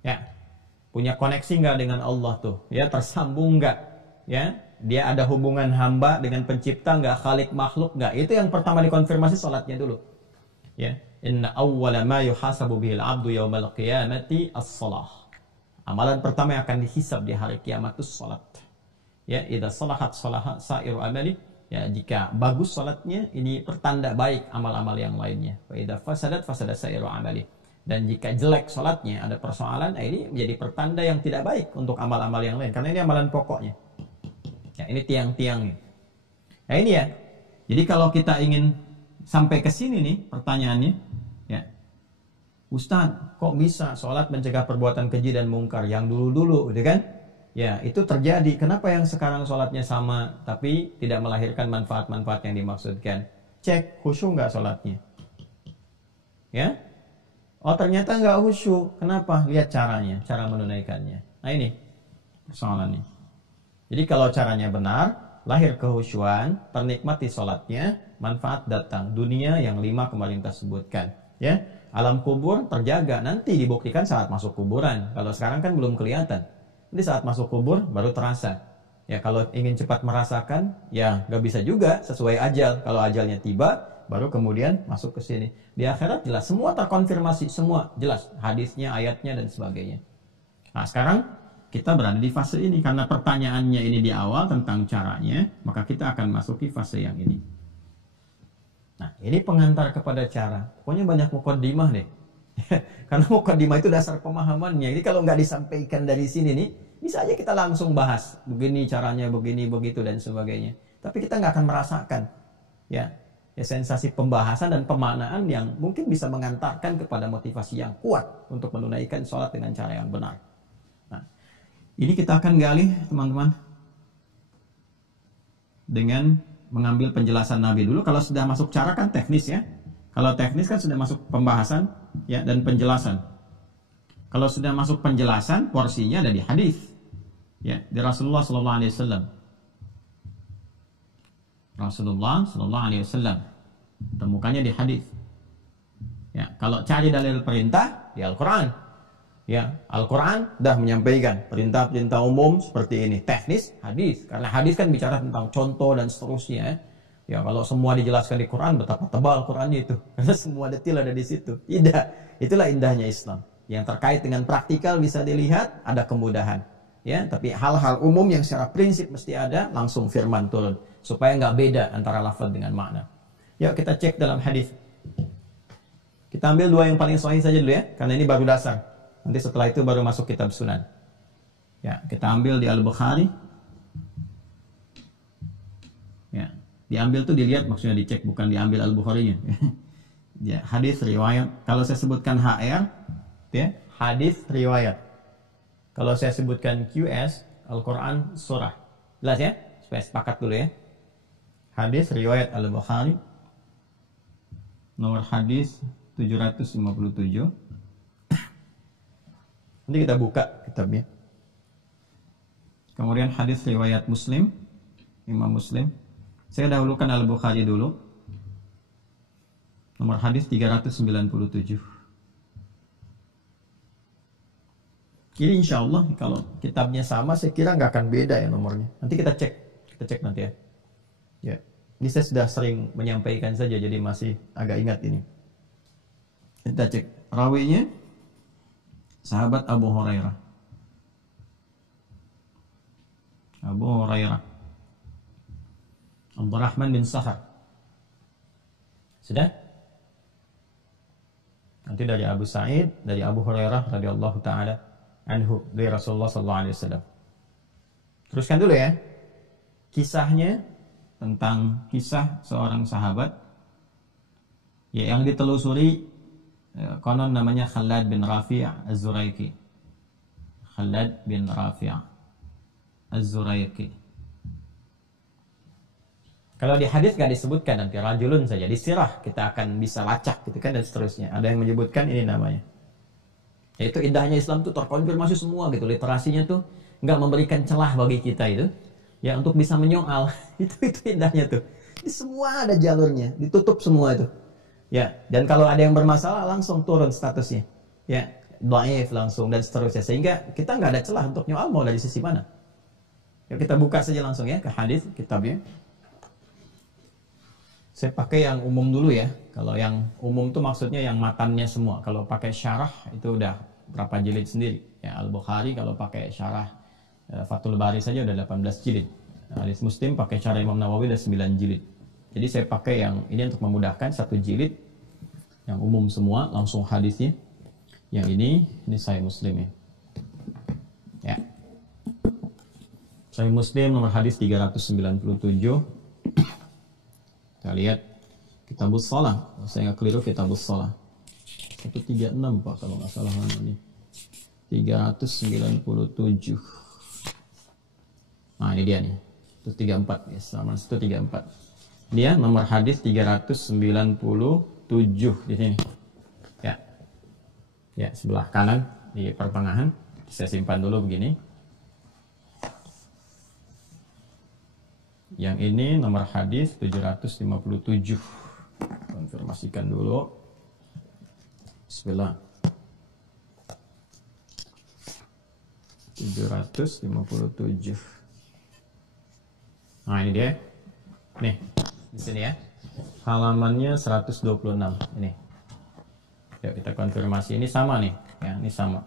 Ya, punya koneksi nggak dengan Allah tuh? Ya, tersambung nggak? Ya, dia ada hubungan hamba dengan pencipta nggak, khalik makhluk nggak? Itu yang pertama dikonfirmasi sholatnya dulu. Ya, inna awwala ma yuhasabu bihil abdu yaumal qiyamati as-salah. Amalan pertama yang akan dihisab di hari kiamat itu sholat. Ya, idza salahat salahat sairu amali. Ya, jika bagus sholatnya, ini pertanda baik amal-amal yang lainnya. Wa idza fasadat fasada sairu amali. Dan jika jelek sholatnya, ada persoalan, ini menjadi pertanda yang tidak baik untuk amal-amal yang lain. Karena ini amalan pokoknya. Ya, ini tiang-tiangnya. Nah ini ya. Jadi kalau kita ingin sampai ke sini nih pertanyaannya, ya, Ustaz, kok bisa sholat mencegah perbuatan keji dan mungkar yang dulu-dulu, gitu kan? Ya, itu terjadi. Kenapa yang sekarang sholatnya sama, tapi tidak melahirkan manfaat-manfaat yang dimaksudkan? Cek, khusyuk nggak sholatnya? Ya? Oh, ternyata nggak khusyuk. Kenapa? Lihat caranya, cara menunaikannya. Nah ini persoalannya. Jadi kalau caranya benar, lahir kehusyuan, ternikmati sholatnya, manfaat datang. Dunia yang 5 kemarin kita sebutkan. Ya, alam kubur terjaga, nanti dibuktikan saat masuk kuburan. Kalau sekarang kan belum kelihatan. Jadi saat masuk kubur baru terasa. Ya, kalau ingin cepat merasakan, ya nggak bisa juga sesuai ajal. Kalau ajalnya tiba, baru kemudian masuk ke sini. Di akhirat jelas, semua terkonfirmasi, semua jelas. Hadisnya, ayatnya, dan sebagainya. Nah, sekarang kita berada di fase ini. Karena pertanyaannya ini di awal tentang caranya, maka kita akan masuki fase yang ini. Nah, ini pengantar kepada cara. Pokoknya banyak mukaddimah deh. Karena mukaddimah itu dasar pemahamannya. Jadi kalau nggak disampaikan dari sini nih, bisa aja kita langsung bahas. Begini caranya, begini, begitu, dan sebagainya. Tapi kita nggak akan merasakan. Ya, sensasi pembahasan dan pemaknaan yang mungkin bisa mengantarkan kepada motivasi yang kuat untuk menunaikan sholat dengan cara yang benar. Nah, ini kita akan gali, teman-teman, dengan mengambil penjelasan Nabi dulu. Kalau sudah masuk cara kan teknis ya. Kalau teknis kan sudah masuk pembahasan ya dan penjelasan. Kalau sudah masuk penjelasan, porsinya ada di hadis. Ya, di Rasulullah sallallahu alaihi wasallam. Rasulullah sallallahu alaihi wasallam. Temukannya di hadis. Ya, kalau cari dalil perintah di Al-Qur'an. Ya, Al-Qur'an dah menyampaikan perintah-perintah umum seperti ini. Teknis hadis, karena hadis kan bicara tentang contoh dan seterusnya. Ya, kalau semua dijelaskan di Quran, betapa tebal Qurannya itu. Karena semua detail ada di situ. Tidak. Itulah indahnya Islam. Yang terkait dengan praktikal bisa dilihat, ada kemudahan. Ya, tapi hal-hal umum yang secara prinsip mesti ada, langsung firman turun. Supaya nggak beda antara lafaz dengan makna. Yuk kita cek dalam hadis. Kita ambil 2 yang paling sahih saja dulu ya. Karena ini baru dasar. Nanti setelah itu baru masuk kitab sunan. Ya, kita ambil di Al-Bukhari. Ya. Diambil tuh dilihat, maksudnya dicek, bukan diambil Al-Bukharinya. Ya, hadis riwayat. Kalau saya sebutkan HR, Ya, hadis riwayat. Kalau saya sebutkan QS, Al-Quran surah. Jelas ya? Supaya sepakat dulu ya. Hadis riwayat Al-Bukhari. Nomor hadis 757. Nanti kita buka kitabnya. Kemudian hadis riwayat Muslim, Imam Muslim. Saya dahulukan Al-Bukhari dulu. Nomor hadis 397. Ini insya Allah kalau kitabnya sama, saya kira nggak akan beda ya nomornya. Nanti kita cek nanti ya. Ya, ini saya sudah sering menyampaikan saja, jadi masih agak ingat ini. Kita cek rawinya, sahabat Abu Hurairah. Abu Hurairah, Abdurrahman bin Sahar. Sudah? Nanti dari Abu Sa'id, dari Abu Hurairah radhiyallahu taala anhu, dari Rasulullah sallallahu alaihi wasallam. Teruskan dulu ya. Kisahnya tentang kisah seorang sahabat ya yang ditelusuri, konon namanya Khalad bin Rafi' Az-Zuraiki. Khalad bin Rafi' Az-Zuraiki. Kalau di hadis gak disebutkan, nanti rajulun saja di sirah kita akan bisa lacak gitu kan, dan seterusnya. Ada yang menyebutkan ini namanya. Yaitu indahnya Islam tuh terkonfirmasi semua gitu, literasinya tuh nggak memberikan celah bagi kita itu ya untuk bisa menyoal. itu indahnya tuh. Ini semua ada jalurnya, ditutup semua itu. Ya, dan kalau ada yang bermasalah langsung turun statusnya. Ya, dhaif langsung dan seterusnya, sehingga kita nggak ada celah untuk nyoal mau dari sisi mana. Ya, kita buka saja langsung ya ke hadis kitabnya. Saya pakai yang umum dulu ya. Kalau yang umum tuh maksudnya yang matannya semua. Kalau pakai syarah itu udah berapa jilid sendiri. Ya, Al-Bukhari kalau pakai syarah Fathul Bari saja udah 18 jilid. Hadis Muslim pakai syarah Imam Nawawi udah 9 jilid. Jadi saya pakai yang ini untuk memudahkan, 1 jilid yang umum semua langsung hadisnya. Yang ini Sahih Muslim ya. Ya. Sahih Muslim nomor hadis 397. Kita lihat Kitabus Shalah. Saya nggak keliru Kitabus Shalah. 136 Pak kalau nggak salah ini. 397. Nah ini dia nih. 134 ya, sama 134. Dia nomor hadis 397 di sini. Ya. Ya, sebelah kanan di pertengahan. Saya simpan dulu begini. Yang ini nomor hadis 757. Konfirmasikan dulu. Bismillah. 757. Nah, ini dia. Nih, di sini ya. Halamannya 126 ini. Yuk kita konfirmasi, ini sama nih, ya, ini sama.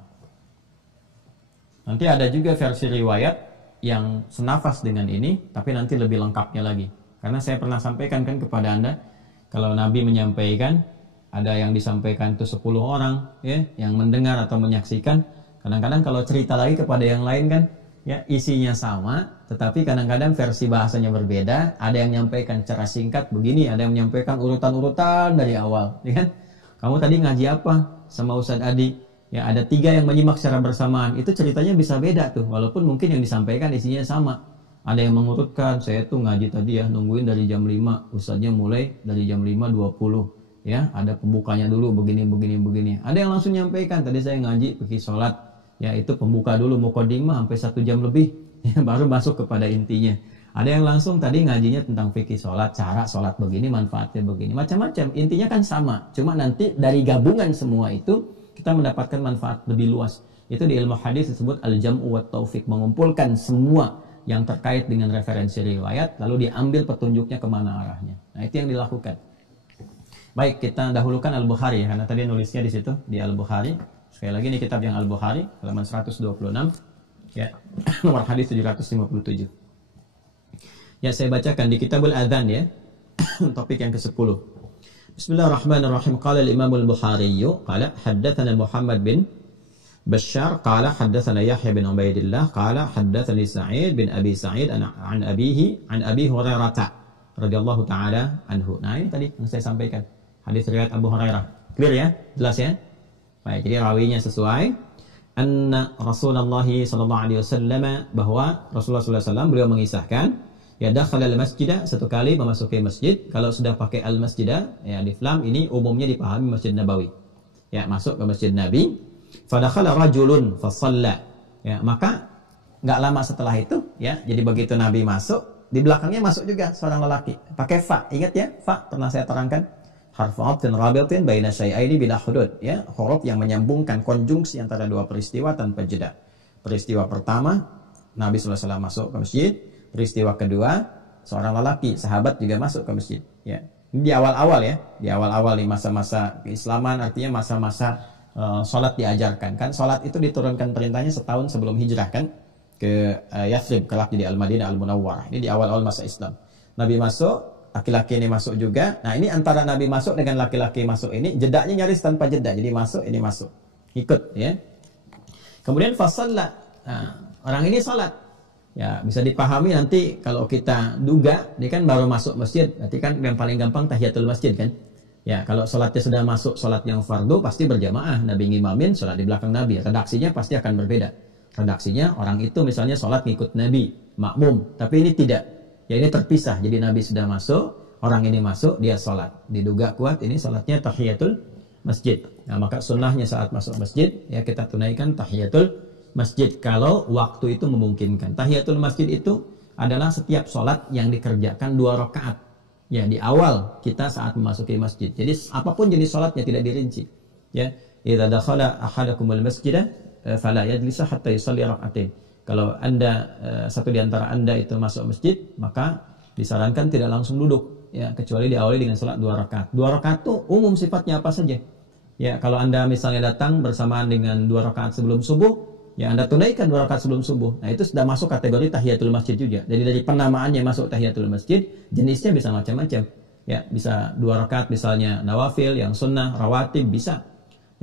Nanti ada juga versi riwayat yang senafas dengan ini, tapi nanti lebih lengkapnya lagi. Karena saya pernah sampaikan kan kepada Anda, kalau Nabi menyampaikan, ada yang disampaikan itu 10 orang, ya, yang mendengar atau menyaksikan. Kadang-kadang kalau cerita lagi kepada yang lain kan, ya, isinya sama, tetapi kadang-kadang versi bahasanya berbeda. Ada yang menyampaikan secara singkat begini, ada yang menyampaikan urutan-urutan dari awal, ya kan? Kamu tadi ngaji apa sama Ustadz Adi? Ya, ada 3 yang menyimak secara bersamaan. Itu ceritanya bisa beda tuh, walaupun mungkin yang disampaikan isinya sama. Ada yang mengurutkan, saya tuh ngaji tadi ya, nungguin dari jam 5, Ustadznya mulai dari jam 5.20. Ya, ada pembukanya dulu begini. Ada yang langsung nyampaikan, tadi saya ngaji pergi sholat, ya itu pembuka dulu mukadimah sampai 1 jam lebih, ya, baru masuk kepada intinya. Ada yang langsung tadi ngajinya tentang fikih sholat, cara sholat begini, manfaatnya begini, macam-macam. Intinya kan sama, cuma nanti dari gabungan semua itu kita mendapatkan manfaat lebih luas. Itu di ilmu hadis disebut al-jam'u wa taufiq, mengumpulkan semua yang terkait dengan referensi riwayat, lalu diambil petunjuknya kemana arahnya. Nah, itu yang dilakukan. Baik, kita dahulukan Al-Bukhari ya, karena tadi nulisnya di situ di Al-Bukhari. Sekali lagi ini kitab yang Al-Bukhari, halaman 126, ya, nomor hadis 757. Ya, saya bacakan di Kitabul Adzan ya, topik yang ke-10. Bismillahirrahmanirrahim. Qala al-Imam al-Bukhari, qala haddatsana Muhammad bin Bashar, qala haddatsana Yahya bin Ubaidillah, qala haddatsani Sa'id bin Abi Sa'id an abihi an Abi Hurairah radhiyallahu taala anhu. Nah, ini tadi yang saya sampaikan. Hadis riwayat Abu Hurairah. Clear ya? Jelas ya? Baik, jadi rawinya sesuai. Anna Rasulullah sallallahu alaihi wasallam, bahwa Rasulullah sallallahu alaihi wasallam beliau mengisahkan, ya dakhala al-masjid, satu kali memasuki masjid. Kalau sudah pakai al-masjid, ya alif lam ini umumnya dipahami Masjid Nabawi. Ya, masuk ke Masjid Nabi. Fadakhala rajulun fasalla. Ya, maka nggak lama setelah itu, ya, jadi begitu Nabi masuk, di belakangnya masuk juga seorang lelaki. Pakai fa, ingat ya? Fa pernah saya terangkan. Harfu atfin rabitin baina syai'aini bila hudud, ya, huruf yang menyambungkan konjungsi antara dua peristiwa tanpa jeda. Peristiwa pertama, Nabi sallallahu alaihi wasallam masuk ke masjid. Peristiwa kedua, seorang lelaki sahabat juga masuk ke masjid, ya. Ini di awal-awal, ya, di awal-awal di masa-masa keislaman, artinya masa-masa sholat diajarkan. Kan sholat itu diturunkan perintahnya setahun sebelum hijrah, kan, ke Yathrib, kelak jadi Al-Madinah Al-Munawwarah. Ini di awal-awal masa Islam. Nabi masuk, laki-laki ini masuk juga. Nah, ini antara Nabi masuk dengan laki-laki masuk ini, jedanya nyaris tanpa jeda. Jadi masuk, ini masuk. Ikut, ya. Kemudian fasalla. Nah, orang ini salat. Ya, bisa dipahami nanti kalau kita duga, dia kan baru masuk masjid. Berarti kan yang paling gampang tahiyatul masjid, kan. Ya, kalau salatnya sudah masuk salat yang fardu, pasti berjamaah. Nabi ngimamin, salat di belakang Nabi. Redaksinya pasti akan berbeda. Redaksinya orang itu misalnya salat ngikut Nabi, makmum. Tapi ini tidak. Ya, ini terpisah. Jadi Nabi sudah masuk, orang ini masuk, dia sholat. Diduga kuat ini sholatnya tahiyatul masjid. Nah, maka sunnahnya saat masuk masjid, ya, kita tunaikan tahiyatul masjid kalau waktu itu memungkinkan. Tahiyatul masjid itu adalah setiap sholat yang dikerjakan 2 rakaat. Ya, di awal kita saat memasuki masjid. Jadi apapun jenis sholatnya tidak dirinci. Ya, idza dakhala ahadakumul masjidah fala yajlisa hatta yusalli rak'atain. Kalau Anda, satu di antara Anda itu masuk masjid, maka disarankan tidak langsung duduk, ya, kecuali diawali dengan salat 2 rakaat. 2 rakaat itu umum sifatnya apa saja. Ya, kalau Anda misalnya datang bersamaan dengan 2 rakaat sebelum subuh, ya, Anda tunaikan 2 rakaat sebelum subuh. Nah, itu sudah masuk kategori tahiyatul masjid juga. Jadi dari penamaannya masuk tahiyatul masjid, jenisnya bisa macam-macam. Ya, bisa 2 rakaat misalnya nawafil, yang sunnah, rawatib, bisa.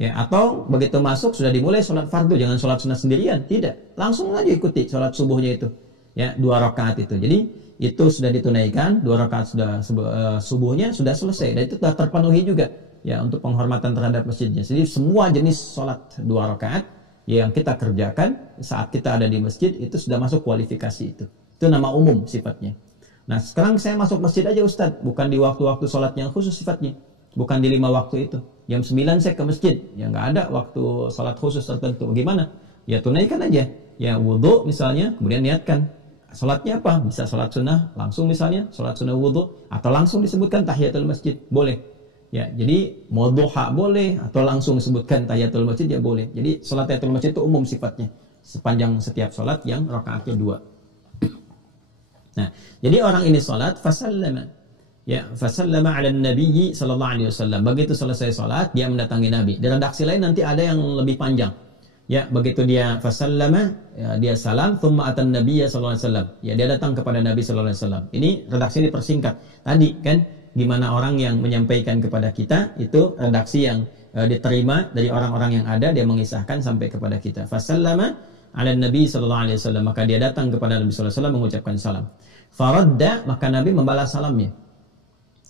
Ya, atau begitu masuk sudah dimulai sholat fardu, jangan sholat sunnah sendirian, tidak, langsung aja ikuti sholat subuhnya itu, ya, 2 rakaat itu. Jadi itu sudah ditunaikan, 2 rakaat sudah subuhnya sudah selesai, dan itu sudah terpenuhi juga, ya, untuk penghormatan terhadap masjidnya. Jadi semua jenis sholat 2 rakaat yang kita kerjakan saat kita ada di masjid itu sudah masuk kualifikasi itu. Itu nama umum sifatnya. Nah, sekarang saya masuk masjid aja Ustadz, bukan di waktu-waktu sholat yang khusus sifatnya. Bukan di 5 waktu itu. Jam 9 saya ke masjid. Ya, nggak ada waktu sholat khusus tertentu. Gimana? Ya, tunaikan aja. Ya, wudhu misalnya, kemudian niatkan. Sholatnya apa? Bisa sholat sunnah, langsung misalnya, sholat sunnah wudhu. Atau langsung disebutkan tahiyatul masjid. Boleh. Ya, jadi mau duha boleh. Atau langsung disebutkan tahiyatul masjid, ya boleh. Jadi sholat tahiyatul masjid itu umum sifatnya. Sepanjang setiap sholat yang rakaatnya 2. Nah, jadi orang ini sholat, fasallama. Ya, fasallama 'ala nabiyyi sallallahu alaihi wasallam. Begitu selesai salat, dia mendatangi Nabi. Di redaksi lain nanti ada yang lebih panjang. Ya, begitu dia fasallama, ya, dia salam, thumma atan nabiyya sallallahu alaihi wasallam. Ya, dia datang kepada Nabi sallallahu alaihi wasallam. Ini redaksi dipersingkat. Tadi kan gimana orang yang menyampaikan kepada kita, itu redaksi yang diterima dari orang-orang yang ada, dia mengisahkan sampai kepada kita. Fasallama 'ala nabi sallallahu alaihi wasallam. Maka dia datang kepada Nabi sallallahu alaihi wasallam mengucapkan salam. Faradda, maka Nabi membalas salamnya.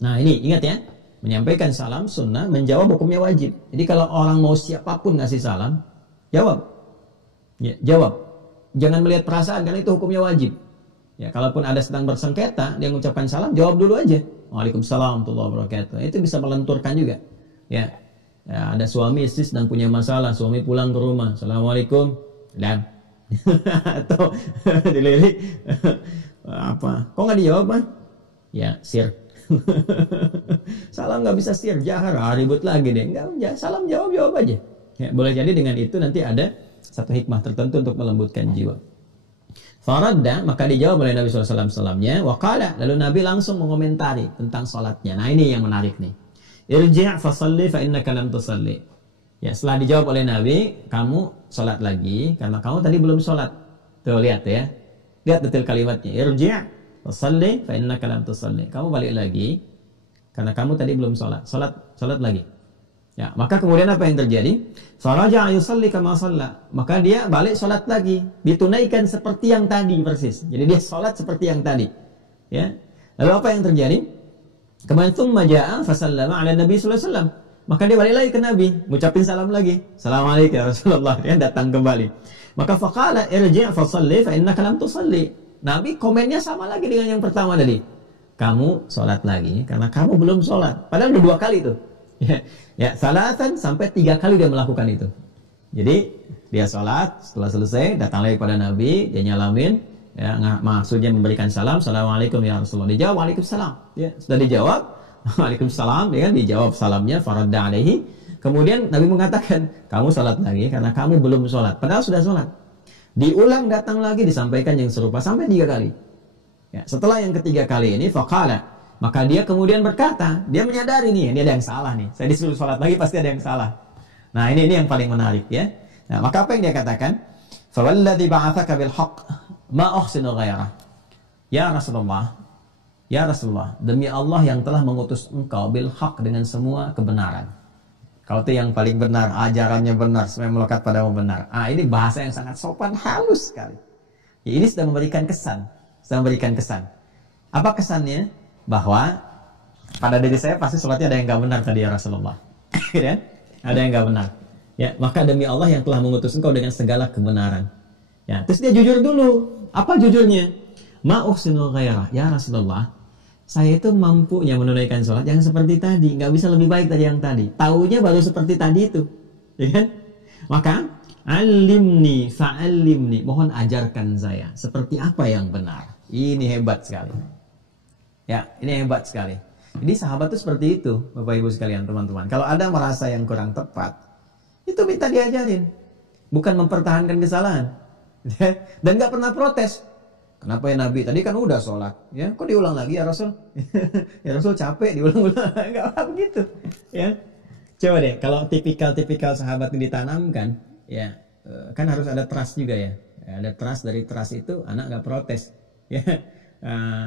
Nah, ini ingat ya, menyampaikan salam sunnah, menjawab hukumnya wajib. Jadi kalau orang mau siapapun ngasih salam, jawab. Ya, jawab. Jangan melihat perasaan, karena itu hukumnya wajib. Ya, kalaupun ada sedang bersengketa, dia mengucapkan salam, jawab dulu aja. Waalaikumsalam warahmatullahi wabarakatuh. Itu bisa melenturkan juga. Ya, ada suami istri sedang punya masalah, suami pulang ke rumah, assalamualaikum, dan atau dilirik apa? Kok nggak dijawab, Mas? Ya, sir. Salam nggak bisa sir, jahar, ribut lagi deh. Enggak, salam jawab aja. Ya, boleh jadi dengan itu nanti ada satu hikmah tertentu untuk melembutkan jiwa. Faradda, maka dijawab oleh Nabi SAW salamnya. Waqala, lalu Nabi langsung mengomentari tentang salatnya. Nah, ini yang menarik nih. Irji' fasalli fa innaka lam tusalli. Ya, setelah dijawab oleh Nabi, kamu salat lagi karena kamu tadi belum salat. Tuh, lihat ya. Lihat detail kalimatnya. Irji' fasalli fa innaka lam tusalli. Kamu balik lagi karena kamu tadi belum salat. Salat lagi. Ya, maka kemudian apa yang terjadi? Faraja'a yusalli kama shalla. Maka dia balik salat lagi, ditunaikan seperti yang tadi persis. Jadi dia salat seperti yang tadi. Ya. Lalu apa yang terjadi? Kemudian tsumma ja'a fasallama 'ala Nabi sallallahu alaihi wasallam. Maka dia balik lagi ke Nabi, ngucapin salam lagi. Assalamualaikum ya Rasulullah. Dia datang kembali. Maka faqala irji' fa shalli fa innaka lam tusalli. Nabi komennya sama lagi dengan yang pertama tadi. Kamu sholat lagi karena kamu belum sholat. Padahal udah 2 kali itu. Ya, salatan sampai 3 kali dia melakukan itu. Jadi dia sholat, setelah selesai datang lagi pada Nabi, dia nyalamin, ya, maksudnya memberikan salam, assalamualaikum ya Rasulullah. Dijawab waalaikumsalam. Ya, sudah dijawab waalaikumsalam, ya kan, dijawab salamnya faradda alaihi. Kemudian Nabi mengatakan, kamu sholat lagi karena kamu belum sholat. Padahal sudah sholat. Diulang datang lagi disampaikan yang serupa sampai 3 kali. Ya, setelah yang ketiga kali ini faqala, maka dia kemudian berkata, dia menyadari nih, ini ada yang salah nih. Saya disuruh sholat lagi pasti ada yang salah. Nah, ini yang paling menarik ya. Nah, maka apa yang dia katakan? Fa walladzi ba'atsaka bil haqq ma uhsinu ghairah. Ya Rasulullah, demi Allah yang telah mengutus engkau bil haq dengan semua kebenaran. Kau itu yang paling benar, ajarannya benar, semua melekat padamu benar. Ini bahasa yang sangat sopan, halus sekali. Ya, ini sudah memberikan kesan. Apa kesannya? Bahwa pada diri saya pasti sholatnya ada yang nggak benar tadi ya Rasulullah. Ya? Ada yang nggak benar. Ya, maka demi Allah yang telah mengutus engkau dengan segala kebenaran. Ya, terus dia jujur dulu. Apa jujurnya? Ma uhsinu ghairah. Ya Rasulullah, saya itu mampunya menunaikan sholat yang seperti tadi, nggak bisa lebih baik dari yang tadi. Taunya baru seperti tadi itu, ya kan? Maka alimni fa'alimni, mohon ajarkan saya seperti apa yang benar. Ini hebat sekali. Ya, ini hebat sekali. Jadi sahabat itu seperti itu, Bapak Ibu sekalian, teman-teman. Kalau ada merasa yang kurang tepat, itu minta diajarin, bukan mempertahankan kesalahan. Dan nggak pernah protes. Kenapa ya Nabi? Tadi kan udah sholat, ya? Kok diulang lagi ya Rasul? Ya Rasul capek diulang-ulang, nggak apa begitu, ya? Coba deh, kalau tipikal sahabat yang ditanamkan, ya kan harus ada trust juga ya. Ada trust, dari trust itu anak nggak protes, ya.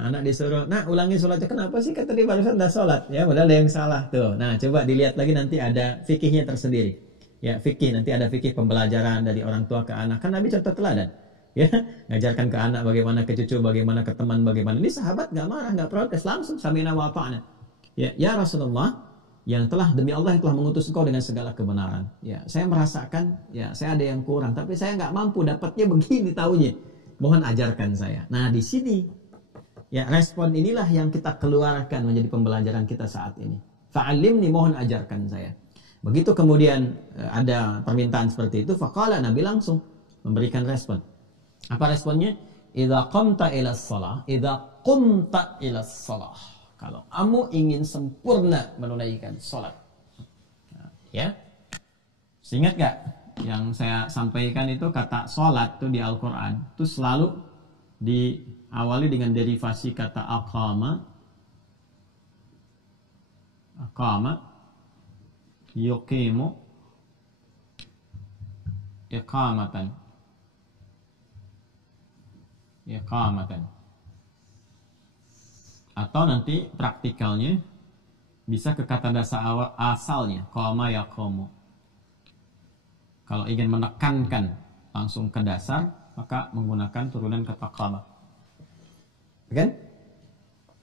Anak disuruh, nah ulangi sholatnya, kenapa sih? Kata dia barusan udah sholat, ya? Padahal ada yang salah tuh. Nah coba dilihat lagi nanti ada fikihnya tersendiri, ya fikih nanti ada fikih pembelajaran dari orang tua ke anak. Kan Nabi contoh teladan. Ya, ngajarkan ke anak bagaimana, ke cucu bagaimana, ke teman bagaimana. Ini sahabat nggak marah, nggak protes, langsung sami'na wa ata'na. Ya Rasulullah, yang telah demi Allah yang telah mengutus engkau dengan segala kebenaran. Ya, saya merasakan, ya saya ada yang kurang, tapi saya nggak mampu, dapatnya begini taunya. Mohon ajarkan saya. Nah di sini, ya respon inilah yang kita keluarkan menjadi pembelajaran kita saat ini. Fa'alimni, mohon ajarkan saya. Begitu kemudian ada permintaan seperti itu, faqala, Nabi langsung memberikan respon. Apa responnya? Idza qumta ila shalah, kalau kamu ingin sempurna menunaikan salat. Nah, ya. Ingat enggak yang saya sampaikan itu, kata salat itu di Al-Qur'an itu selalu diawali dengan derivasi kata aqama, yuqimu, iqamatan. Atau nanti praktikalnya bisa ke kata dasar asalnya, qama yaqumu. Kalau ingin menekankan langsung ke dasar, maka menggunakan turunan kata qama. Kan?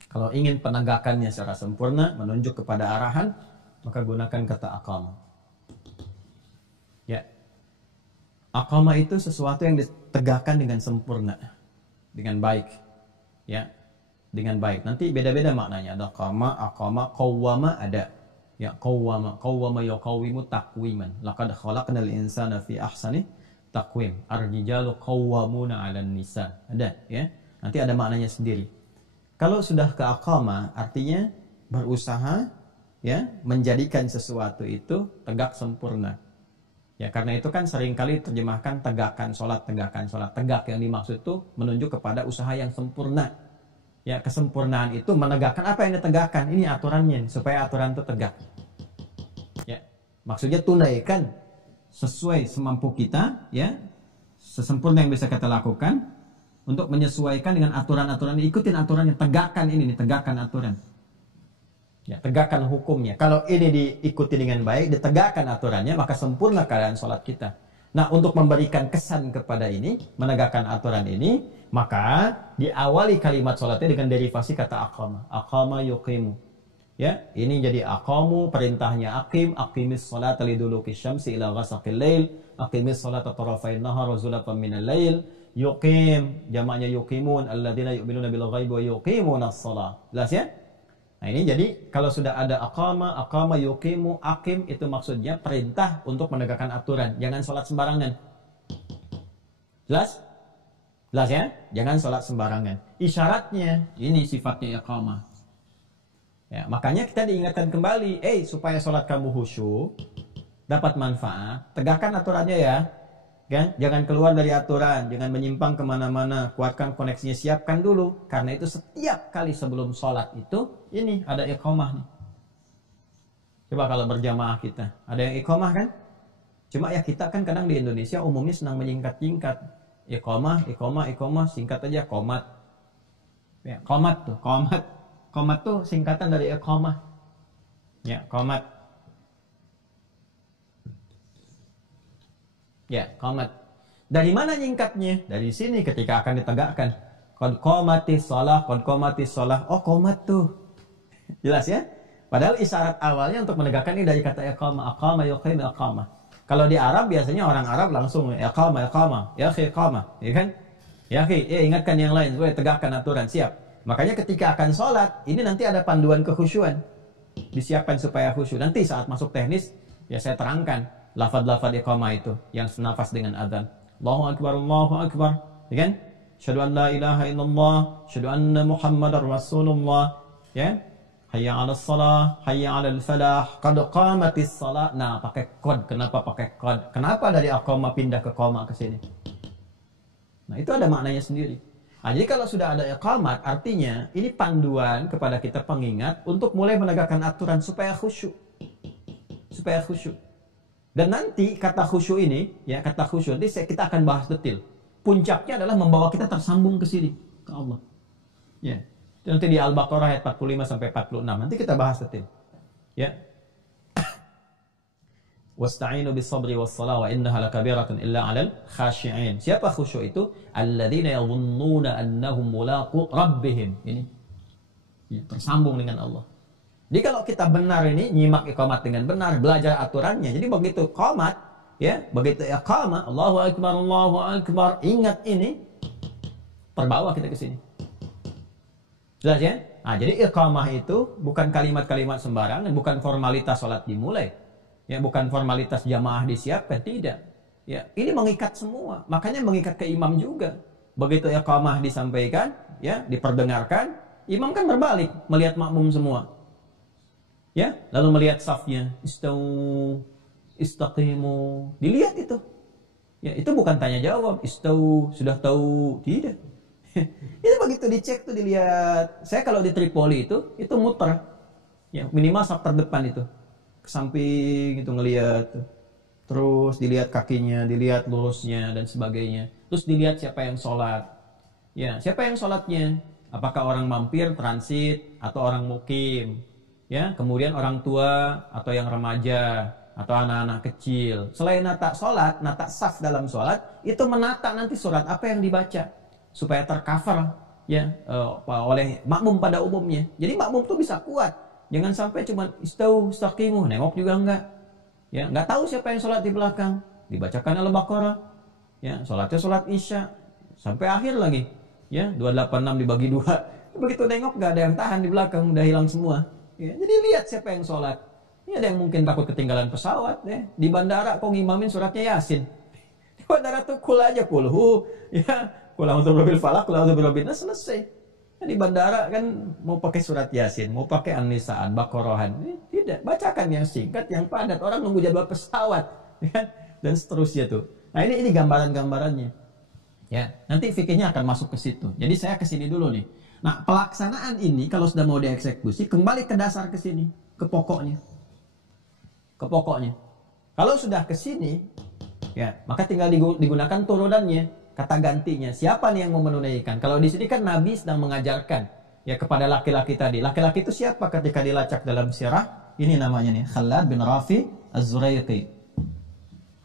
Kalau ingin penegakannya secara sempurna, menunjuk kepada arahan, maka gunakan kata aqama. Ya. Aqama itu sesuatu yang ditegakkan dengan sempurna, dengan baik, ya, dengan baik. Nanti beda-beda maknanya. Ada qama, aqama, qawwama ada. Ya, qawwama yuqawwimu taqwiman. Laqad khalaqnal insana fi ahsani taqwim. Ar-rijalu qawwamuna 'alan nisa. Ada, ya. Nanti ada maknanya sendiri. Kalau sudah ke aqama, artinya berusaha, ya, menjadikan sesuatu itu tegak sempurna. Ya, karena itu kan seringkali terjemahkan tegakkan sholat. Tegak yang dimaksud itu menunjuk kepada usaha yang sempurna. Ya, kesempurnaan itu menegakkan apa yang ditegakkan. Ini aturannya, supaya aturan itu tegak. Ya, maksudnya tunaikan sesuai semampu kita, ya, sesempurna yang bisa kita lakukan untuk menyesuaikan dengan aturan-aturan. Ikutin aturannya, tegakkan ini, tegakkan aturan. Ya, tegakkan hukumnya. Kalau ini diikuti dengan baik, ditegakkan aturannya, maka sempurna keadaan sholat kita. Nah, untuk memberikan kesan kepada ini, menegakkan aturan ini, maka diawali kalimat sholatnya dengan derivasi kata aqama. Aqama yuqimu. Ya, ini jadi aqamu, perintahnya aqimis salata liduluki syamsi ila ghasaqil lail, aqimis salata tarafain nahar wa zulafan minal lail, yuqim, jamaknya yuqimun, alladzina yu'minuna bil ghaibi wa yuqimunas shalah. Jelas ya? Nah, ini jadi kalau sudah ada aqama yuqimu, aqim itu maksudnya perintah untuk menegakkan aturan, jangan sholat sembarangan. Jelas? Jelas ya? Jangan sholat sembarangan. Isyaratnya, ini sifatnya iqamah. Ya, makanya kita diingatkan kembali, supaya sholat kamu khusyuk, dapat manfaat, tegakkan aturannya ya. Kan? Jangan keluar dari aturan, jangan menyimpang kemana-mana, kuatkan koneksinya, siapkan dulu. Karena itu setiap kali sebelum sholat itu, ini ada iqamah nih. Coba kalau berjamaah kita, ada yang iqamah kan? Cuma ya kita kan kadang di Indonesia umumnya senang menyingkat-singkat. Iqamah, singkat aja, qomat. Ya, qomat tuh, qomat tuh singkatan dari iqamah. Ya, qomat. Ya, qomat. Dari mana nyingkatnya? Dari sini ketika akan ditegakkan. Qad qomatis shalah. Oh, qomat tuh. Jelas ya? Padahal isyarat awalnya untuk menegakkan ini dari kata iqamah. Aqama yuqim iqamah. Kalau di Arab biasanya orang Arab langsung iqamah. Ya akhi iqamah, ya kan? Ya akhi, ingatkan yang lain supaya tegakkan aturan, siap. Makanya ketika akan sholat, ini nanti ada panduan kekhusyuan. Disiapkan supaya khusyuk. Nanti saat masuk teknis, ya saya terangkan lafaz-lafaz iqamah itu yang senafas dengan adzan. Allahu akbar. Ya kan? Syahadu an la ilaha illallah, syahadu anna Muhammadar Rasulullah. Ya. Hayya 'alas shalah, hayya 'alal falah, qad qamatis shalah. Nah, pakai qad. Kenapa pakai qad? Kenapa dari aqama pindah ke qama ke sini? Nah, itu ada maknanya sendiri. Nah, jadi kalau sudah ada iqamat, artinya ini panduan kepada kita, pengingat untuk mulai menegakkan aturan supaya khusyuk. Supaya khusyuk. Dan nanti kata khusyuk ini, ya kata khusyuk nanti kita akan bahas detail. Puncaknya adalah membawa kita tersambung ke sini, ke Allah. Ya. Nanti di Al-Baqarah ayat 45 sampai 46. Nanti kita bahas detail. Ya. Wasta'inu bis-sabri was-salah wa innaha lakabiratun illa 'alal khashi'in. Siapa khusyuk itu? Alladzina yadhunnuna annahum mulaqu rabbihim. Ini. Ya, tersambung dengan Allah. Jadi kalau kita benar ini nyimak iqamat dengan benar, belajar aturannya. Jadi begitu qomat, ya, begitu iqamah, Allahu akbar, ingat ini, terbawa kita ke sini. Jelas ya? Nah, jadi iqamah itu bukan kalimat-kalimat sembarangan, bukan formalitas sholat dimulai. Ya, bukan formalitas jamaah disiapkan, tidak. Ya, ini mengikat semua. Makanya mengikat ke imam juga. Begitu iqamah disampaikan, ya, diperdengarkan, imam kan berbalik melihat makmum semua. Ya, lalu melihat safnya, istaqimu, dilihat itu. Ya, itu bukan tanya jawab, sudah tahu, tidak. Itu begitu dicek tuh, dilihat. Saya kalau di Tripoli itu muter. Ya, minimal saf terdepan itu. Ke samping itu ngelihat. Terus dilihat kakinya, dilihat lurusnya dan sebagainya. Terus dilihat siapa yang sholat. Ya, siapa yang sholatnya? Apakah orang mampir, transit, atau orang mukim? Ya, kemudian orang tua atau yang remaja atau anak-anak kecil. Selain nata sholat, nata saf dalam sholat, itu menata nanti surat apa yang dibaca supaya tercover ya oleh makmum pada umumnya. Jadi makmum tuh bisa kuat. Jangan sampai cuma istaqimu, nengok juga enggak. Ya, enggak tahu siapa yang sholat di belakang. Dibacakan Al-Baqarah. Ya, sholatnya sholat Isya sampai akhir lagi. Ya, 286 dibagi 2. Begitu nengok enggak ada yang tahan di belakang, udah hilang semua. Ya, jadi lihat siapa yang sholat. Ini ada yang mungkin takut ketinggalan pesawat. Ya. Di bandara kok ngimamin suratnya Yasin. Di bandara tuh kul aja kulhu. Ya, kul a'udzu birabbil falaq, kul a'udzu birabbin nas, selesai. Nah, di bandara kan mau pakai surat Yasin, mau pakai An-Nisa'an, Baqarahan. Tidak, bacakan yang singkat, yang padat. Orang nunggu jadwal pesawat. Ya, dan seterusnya tuh. Nah, ini gambaran-gambarannya. Ya, nanti fikihnya akan masuk ke situ. Jadi saya ke sini dulu nih. Nah, pelaksanaan ini kalau sudah mau dieksekusi, kembali ke dasar ke sini, ke pokoknya. Ke pokoknya. Kalau sudah ke sini, ya, maka tinggal digunakan turunannya, kata gantinya. Siapa nih yang mau menunaikan? Kalau di sini kan Nabi sedang mengajarkan ya kepada laki-laki tadi. Laki-laki itu siapa ketika dilacak dalam sirah? Ini namanya nih, Khalad bin Rafi Az-Zuraiqi.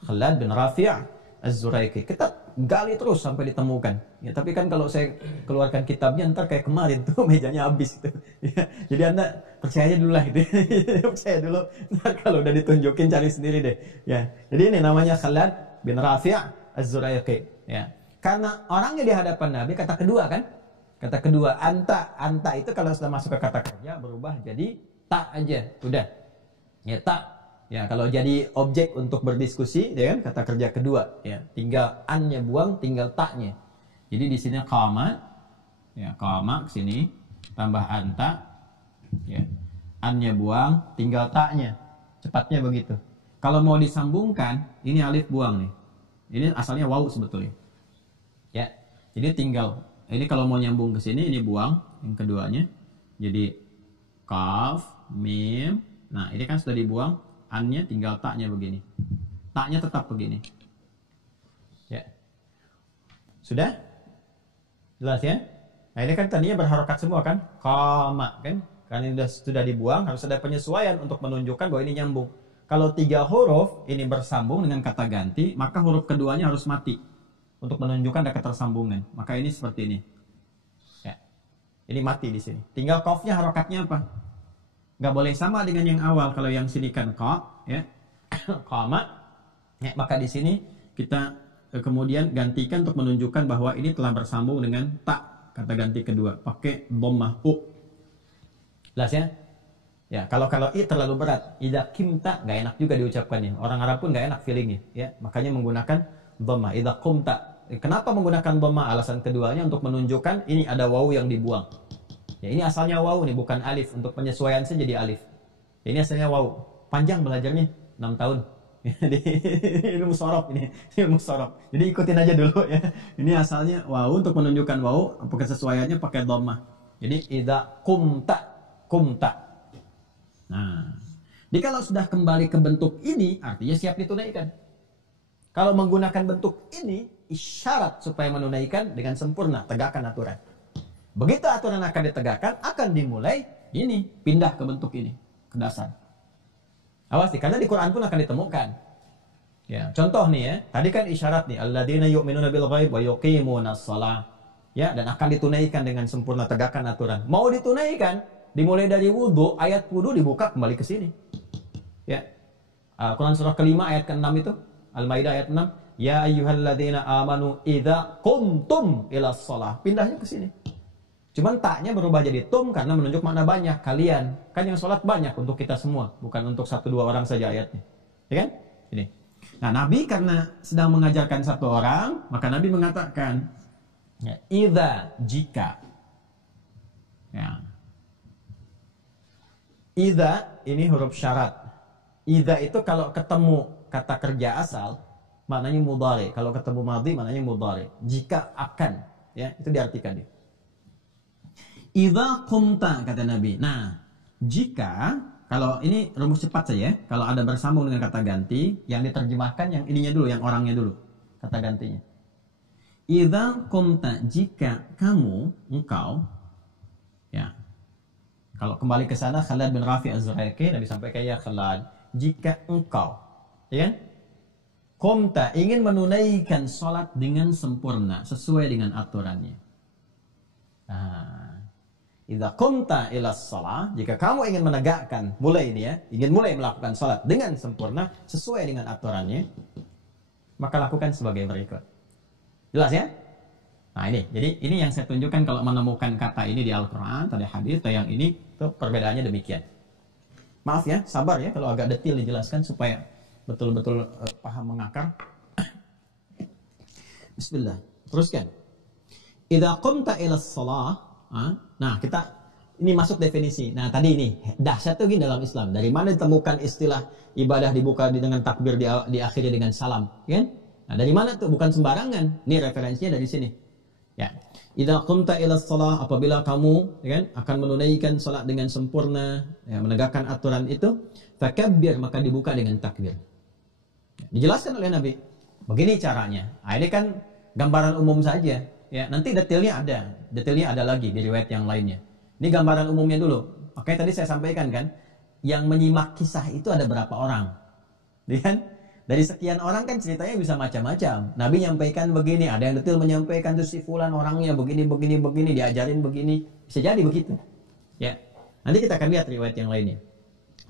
Khalad bin Rafi' Az-Zuraiqi. Kita gali terus sampai ditemukan. Ya, tapi kan kalau saya keluarkan kitabnya ntar kayak kemarin tuh mejanya habis gitu. Ya, jadi Anda percaya dulu lah gitu. Percaya dulu. Ntar kalau udah ditunjukin cari sendiri deh. Ya. Jadi ini namanya Khalad bin Rafi' Az-Zuraiqi. Ya. Karena orangnya di hadapan Nabi, kata kedua kan? Kata kedua, anta itu kalau sudah masuk ke kata kerja berubah jadi tak aja. Udah. Ya, tak. Ya, kalau jadi objek untuk berdiskusi, ya kan? Kata kerja kedua, ya. Tinggal an-nya buang, tinggal taknya. Jadi di sini qama, ya, qama ke sini tambah anta, ya. An-nya buang, tinggal taknya. Cepatnya begitu. Kalau mau disambungkan, ini alif buang nih. Ini asalnya waw sebetulnya. Ya. Jadi tinggal ini kalau mau nyambung ke sini ini buang yang keduanya. Jadi kaf, mim. Nah, ini kan sudah dibuang, an-nya tinggal taknya begini. Taknya tetap begini. Ya. Sudah? Jelas ya? Nah, ini kan tadinya berharokat semua kan? Qama kan? Karena ini sudah dibuang, harus ada penyesuaian untuk menunjukkan bahwa ini nyambung. Kalau 3 huruf ini bersambung dengan kata ganti, maka huruf keduanya harus mati untuk menunjukkan ada ketersambungan. Maka ini seperti ini. Ya. Ini mati di sini. Tinggal qafnya harokatnya apa? Nggak boleh sama dengan yang awal. Kalau yang sini kan qa, ya. Qama. Ya, maka di sini kita kemudian gantikan untuk menunjukkan bahwa ini telah bersambung dengan tak, kata ganti kedua, pakai dhammah u. Jelas ya? Ya, kalau i terlalu berat, idza qimta nggak enak juga diucapkannya. Orang Arab pun nggak enak feelingnya, ya. Makanya menggunakan dhammah. Idza qumta. Kenapa menggunakan dhammah? Alasan keduanya untuk menunjukkan ini ada wawu yang dibuang. Ya, ini asalnya wawu nih, bukan alif. Untuk penyesuaian saja jadi alif. Ya, ini asalnya wawu. Panjang belajarnya, 6 tahun. Ini ilmu sorof ini, ilmu sorof. Jadi ikutin aja dulu ya. Ini asalnya wawu, untuk menunjukkan wawu, kesesuaiannya pakai dhammah. Jadi idza qumta. Nah, jadi kalau sudah kembali ke bentuk ini, artinya siap ditunaikan. Kalau menggunakan bentuk ini, isyarat supaya menunaikan dengan sempurna, tegakkan aturan. Begitu aturan akan ditegakkan, akan dimulai ini, pindah ke bentuk ini, ke dasar. Awas nih, karena di Quran pun akan ditemukan. Ya, contoh nih ya, tadi kan isyarat nih, alladzina yu'minuna bil ghaib wa yuqimunas shalah. Ya, dan akan ditunaikan dengan sempurna, tegakkan aturan. Mau ditunaikan, dimulai dari wudu, ayat wudu dibuka kembali ke sini. Ya. Quran surah kelima ayat ke-6 itu, Al-Maidah ayat 6, ya ayyuhalladzina amanu idza qumtum ilas shalah. Pindahnya ke sini. Cuman taknya berubah jadi tum karena menunjuk makna banyak, kalian. Kan yang sholat banyak untuk kita semua, bukan untuk 1-2 orang saja ayatnya. Ya kan? Ini. Nah, Nabi karena sedang mengajarkan 1 orang, maka Nabi mengatakan, ya, idza, jika. Ya. Idza ini huruf syarat. Idza itu kalau ketemu kata kerja asal, maknanya mudhari. Kalau ketemu madhi, maknanya mudhari. Jika akan, ya, itu diartikan dia. Idza qumta, kata Nabi. Nah, jika, kalau ini rumus cepat saja, kalau ada bersambung dengan kata ganti, yang diterjemahkan yang ininya dulu, yang orangnya dulu, kata gantinya. Idza qumta, jika kamu, engkau, ya. Kalau kembali ke sana, Khalad bin Rafi' Az-Zuraiqi, Nabi sampaikan, ya Khalad, jika engkau, ya kan? Qumta, ingin menunaikan sholat dengan sempurna, sesuai dengan aturannya. Nah, idza qumta ilas shalah, jika kamu ingin menegakkan, mulai ini ya, ingin mulai melakukan salat dengan sempurna sesuai dengan aturannya, maka lakukan sebagai berikut. Jelas ya? Nah, ini. Jadi ini yang saya tunjukkan kalau menemukan kata ini di Al-Qur'an, tadi hadis, atau yang ini, itu perbedaannya demikian. Maaf ya, sabar ya kalau agak detail dijelaskan supaya betul-betul paham mengakar. Bismillah. Teruskan. Idza qumta ilas shalah. Nah, kita ini masuk definisi. Nah, tadi ini dahsyat tuh gini dalam Islam. Dari mana ditemukan istilah ibadah dibuka dengan takbir, diakhiri dengan salam, kan? Nah, dari mana tuh? Bukan sembarangan. Ini referensinya dari sini. Ya. Idza qumta ilas shalah, apabila kamu, ya kan, akan menunaikan salat dengan sempurna, ya, menegakkan aturan itu, fakabbir, maka dibuka dengan takbir. Ya, dijelaskan oleh Nabi. Begini caranya. Nah, ini kan gambaran umum saja. Ya, nanti detailnya ada lagi di riwayat yang lainnya. Ini gambaran umumnya dulu. Makanya tadi saya sampaikan kan, yang menyimak kisah itu ada berapa orang. Kan? Dari sekian orang kan ceritanya bisa macam-macam. Nabi nyampaikan begini, ada yang detail menyampaikan tuh si fulan orangnya begini, diajarin begini. Bisa jadi begitu. Ya. Nanti kita akan lihat riwayat yang lainnya.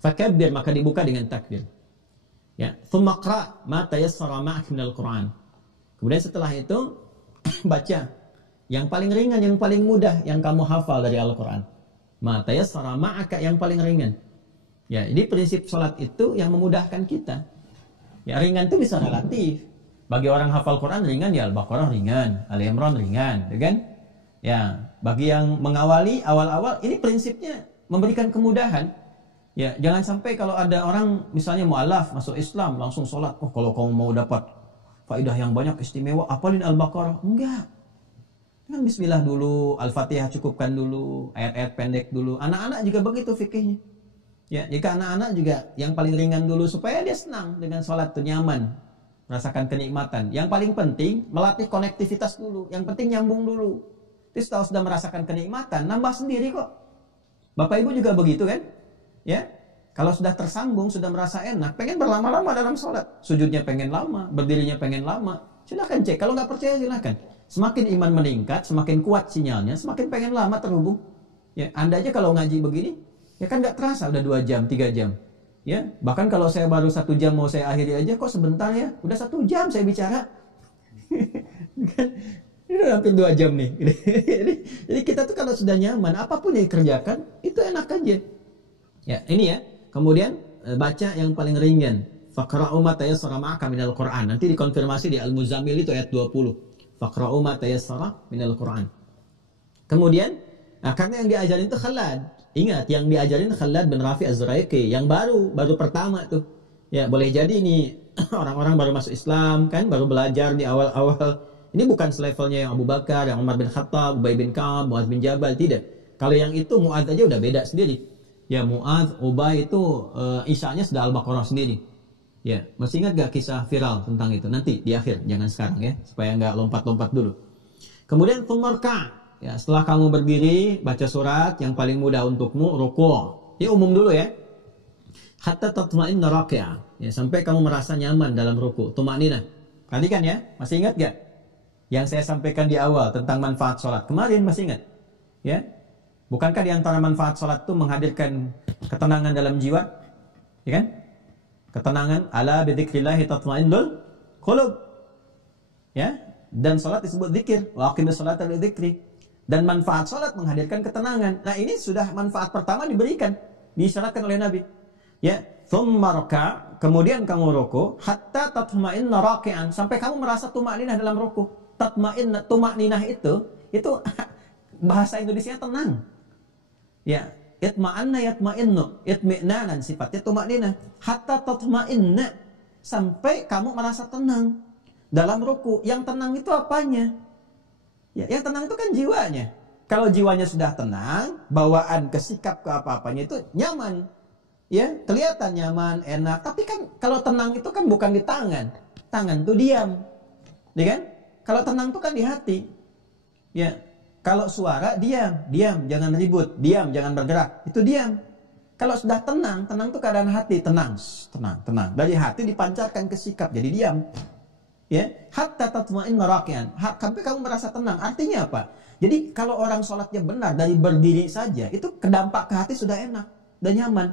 Fakabbir, maka dibuka dengan takbir. Ya, thumma qra' ma tayassara ma'ak minal Qur'an. Kemudian setelah itu baca yang paling ringan, yang paling mudah yang kamu hafal dari Al-Qur'an. Ma tayassara ma'aka, yang paling ringan. Ya, ini prinsip sholat itu yang memudahkan kita. Ya, ringan itu bisa relatif. Bagi orang hafal Quran ringan, ya Al-Baqarah ringan, Ali Imran ringan, ya kan? Ya, bagi yang mengawali awal-awal, ini prinsipnya memberikan kemudahan. Ya, jangan sampai kalau ada orang misalnya mu'alaf masuk Islam langsung sholat. Oh, kalau kamu mau dapat faidah yang banyak istimewa, apalin Al-Baqarah. Enggak. Kan bismillah dulu, Al-Fatihah cukupkan dulu, ayat-ayat pendek dulu. Anak-anak juga begitu fikihnya. Ya, jika anak-anak juga yang paling ringan dulu supaya dia senang dengan sholat itu, nyaman, merasakan kenikmatan. Yang paling penting melatih konektivitas dulu. Yang penting nyambung dulu. Terus kalau sudah merasakan kenikmatan, nambah sendiri kok. Bapak Ibu juga begitu kan? Ya, kalau sudah tersambung, sudah merasa enak, pengen berlama-lama dalam sholat. Sujudnya pengen lama, berdirinya pengen lama. Silahkan cek, kalau nggak percaya silahkan. Semakin iman meningkat, semakin kuat sinyalnya, semakin pengen lama terhubung. Ya, Anda aja kalau ngaji begini, ya kan nggak terasa udah 2 jam, 3 jam. Ya, bahkan kalau saya baru 1 jam mau saya akhiri aja, kok sebentar ya, udah 1 jam saya bicara. Ini udah hampir 2 jam nih. Jadi kita tuh kalau sudah nyaman, apapun yang dikerjakan, itu enak aja. Ya, ini ya. Kemudian baca yang paling ringan. Faqra'u ma tayassara ma'aka minal Qur'an. Nanti dikonfirmasi di Al-Muzammil itu ayat 20. Faqra'u ma tayassara minal Qur'an. Kemudian, karena yang diajarin itu Khalad. Ingat, yang diajarin Khalad bin Rafi Az-Zuraiki, yang baru pertama tuh. Ya, boleh jadi ini orang-orang baru masuk Islam kan, baru belajar di awal-awal. Ini bukan selevelnya yang Abu Bakar, yang Umar bin Khattab, Ubay bin Ka'ab, Mu'adz bin Jabal, tidak. Kalau yang itu Mu'adz aja udah beda sendiri. Ya, Mu'adz, Ubay itu isya'nya sudah Al-Baqarah sendiri. Ya, masih ingat gak kisah viral tentang itu? Nanti di akhir, jangan sekarang ya, supaya nggak lompat-lompat dulu. Kemudian tumarka, ya, setelah kamu berdiri baca surat, yang paling mudah untukmu ruku'. Ini umum dulu ya. Hatta tatma'inna raki'ah, ya, sampai kamu merasa nyaman dalam ruku'. Tuma'ninah. Tadi kan ya, masih ingat gak? Yang saya sampaikan di awal tentang manfaat sholat kemarin, masih ingat? Ya, bukankah di antara manfaat sholat itu menghadirkan ketenangan dalam jiwa? Ya kan? Ketenangan, ala bidzikrillahi tatma'innul qulub. Ya, dan sholat disebut zikir. Wa aqimis sholata lidzikri. Dan manfaat sholat menghadirkan ketenangan. Nah, ini sudah manfaat pertama diberikan, disyaratkan oleh Nabi. Ya, tsumma raka', kemudian kamu ruku, hatta tatma'inna raki'an, sampai kamu merasa tuma'ninah dalam ruku. Tatma'inna, tuma'ninah itu bahasa Indonesia tenang. Ya, itma'anna yatma'innu, itmi'nanan sifatnya tuma'ninah. Hatta tatma'inna, sampai kamu merasa tenang dalam ruku. Yang tenang itu apanya? Ya, yang tenang itu kan jiwanya. Kalau jiwanya sudah tenang, bawaan ke sikap ke apa-apanya itu nyaman. Ya, kelihatan nyaman, enak. Tapi kan kalau tenang itu kan bukan di tangan. Tangan itu diam. Ya kan? Kalau tenang itu kan di hati. Ya. Kalau suara diam, diam, jangan ribut, diam, jangan bergerak. Itu diam. Kalau sudah tenang, tenang itu keadaan hati, tenang, tenang, tenang. Dari hati dipancarkan ke sikap, jadi diam. Ya, hatta tatma'inna raki'an, sampai kamu merasa tenang. Artinya apa? Jadi kalau orang sholatnya benar dari berdiri saja, itu kedampak ke hati sudah enak dan nyaman.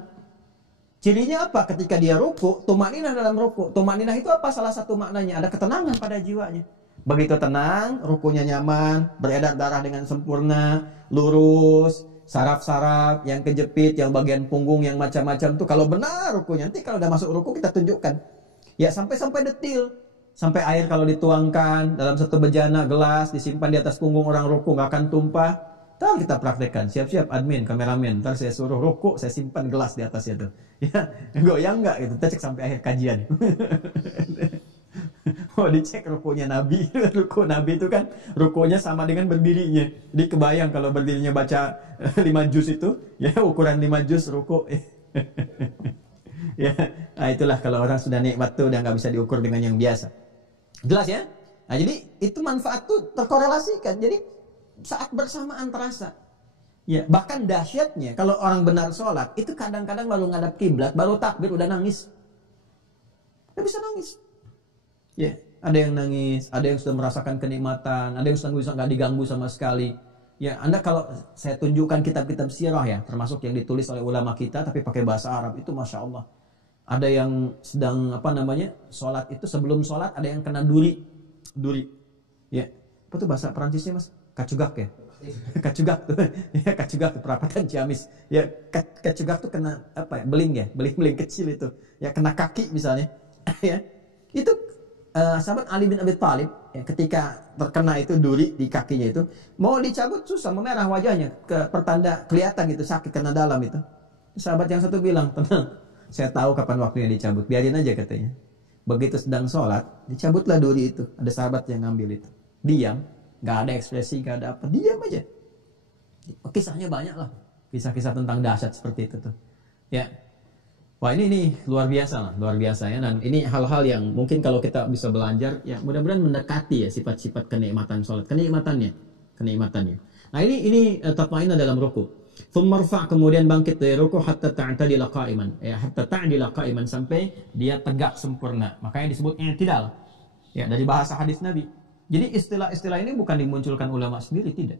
Cirinya apa? Ketika dia ruku, tuma'ninah dalam ruku. Tuma'ninah itu apa? Salah satu maknanya ada ketenangan pada jiwanya. Begitu tenang, rukunya nyaman, beredar darah dengan sempurna, lurus, saraf-saraf yang kejepit, yang bagian punggung, yang macam-macam tuh. Kalau benar rukunya, nanti kalau udah masuk ruku kita tunjukkan. Ya, sampai detil. Sampai air kalau dituangkan dalam satu bejana gelas disimpan di atas punggung orang ruku nggak akan tumpah. Ntar kita praktekkan. Siap-siap admin, kameramen. Ntar saya suruh ruku, saya simpan gelas di atasnya tuh. Ya, goyang nggak gitu. Kita cek sampai akhir kajian. Oh, dicek rukunya Nabi. Ruku Nabi itu kan rukunya sama dengan berdirinya. Jadi kebayang kalau berdirinya baca 5 juz itu, ya ukuran 5 juz ruku. Ya, nah itulah kalau orang sudah nikmat tuh udah nggak bisa diukur dengan yang biasa. Jelas ya? Nah, jadi itu manfaat tuh terkorelasikan. Jadi saat bersamaan terasa. Ya, bahkan dahsyatnya kalau orang benar sholat itu kadang-kadang baru ngadap kiblat, baru takbir udah nangis. Nggak bisa nangis. Ya, ada yang nangis, ada yang sudah merasakan kenikmatan, ada yang sudah nggak diganggu sama sekali. Ya, Anda kalau saya tunjukkan kitab-kitab sirah ya, termasuk yang ditulis oleh ulama kita tapi pakai bahasa Arab, itu Masya Allah. Ada yang sedang sholat itu, sebelum sholat ada yang kena duri. Ya, apa tuh bahasa Perancisnya Mas? Kacugak ya? Kacugak tuh. Ya, kacugak, perapatan Ciamis. Ya, kacugak tuh kena apa ya? Beling kecil itu. Ya, kena kaki misalnya. Ya. Itu sahabat Ali bin Abi Thalib ya, ketika terkena itu duri di kakinya itu, mau dicabut susah, memerah wajahnya, pertanda kelihatan gitu sakit karena dalam itu. Sahabat yang satu bilang, tenang, saya tahu kapan waktunya dicabut, biarin aja katanya. Begitu sedang sholat, dicabutlah duri itu. Ada sahabat yang ngambil itu, diam, nggak ada ekspresi, nggak ada apa, diam aja. Kisahnya banyak lah, kisah-kisah tentang dahsyat seperti itu tuh. Ya. Wah, ini luar biasa lah, luar biasa ya. Dan ini hal-hal yang mungkin kalau kita bisa belajar, ya mudah-mudahan mendekati ya sifat-sifat kenikmatan sholat, kenikmatannya. Nah ini tatma'inna dalam ruku. Thummarfa, kemudian bangkit dari ruku hatta ta'tadila qa'iman, ya hatta ta'dila qa'iman, sampai dia tegak sempurna. Makanya disebut i'tidal. Ya, dari bahasa hadis Nabi. Jadi istilah-istilah ini bukan dimunculkan ulama sendiri, tidak.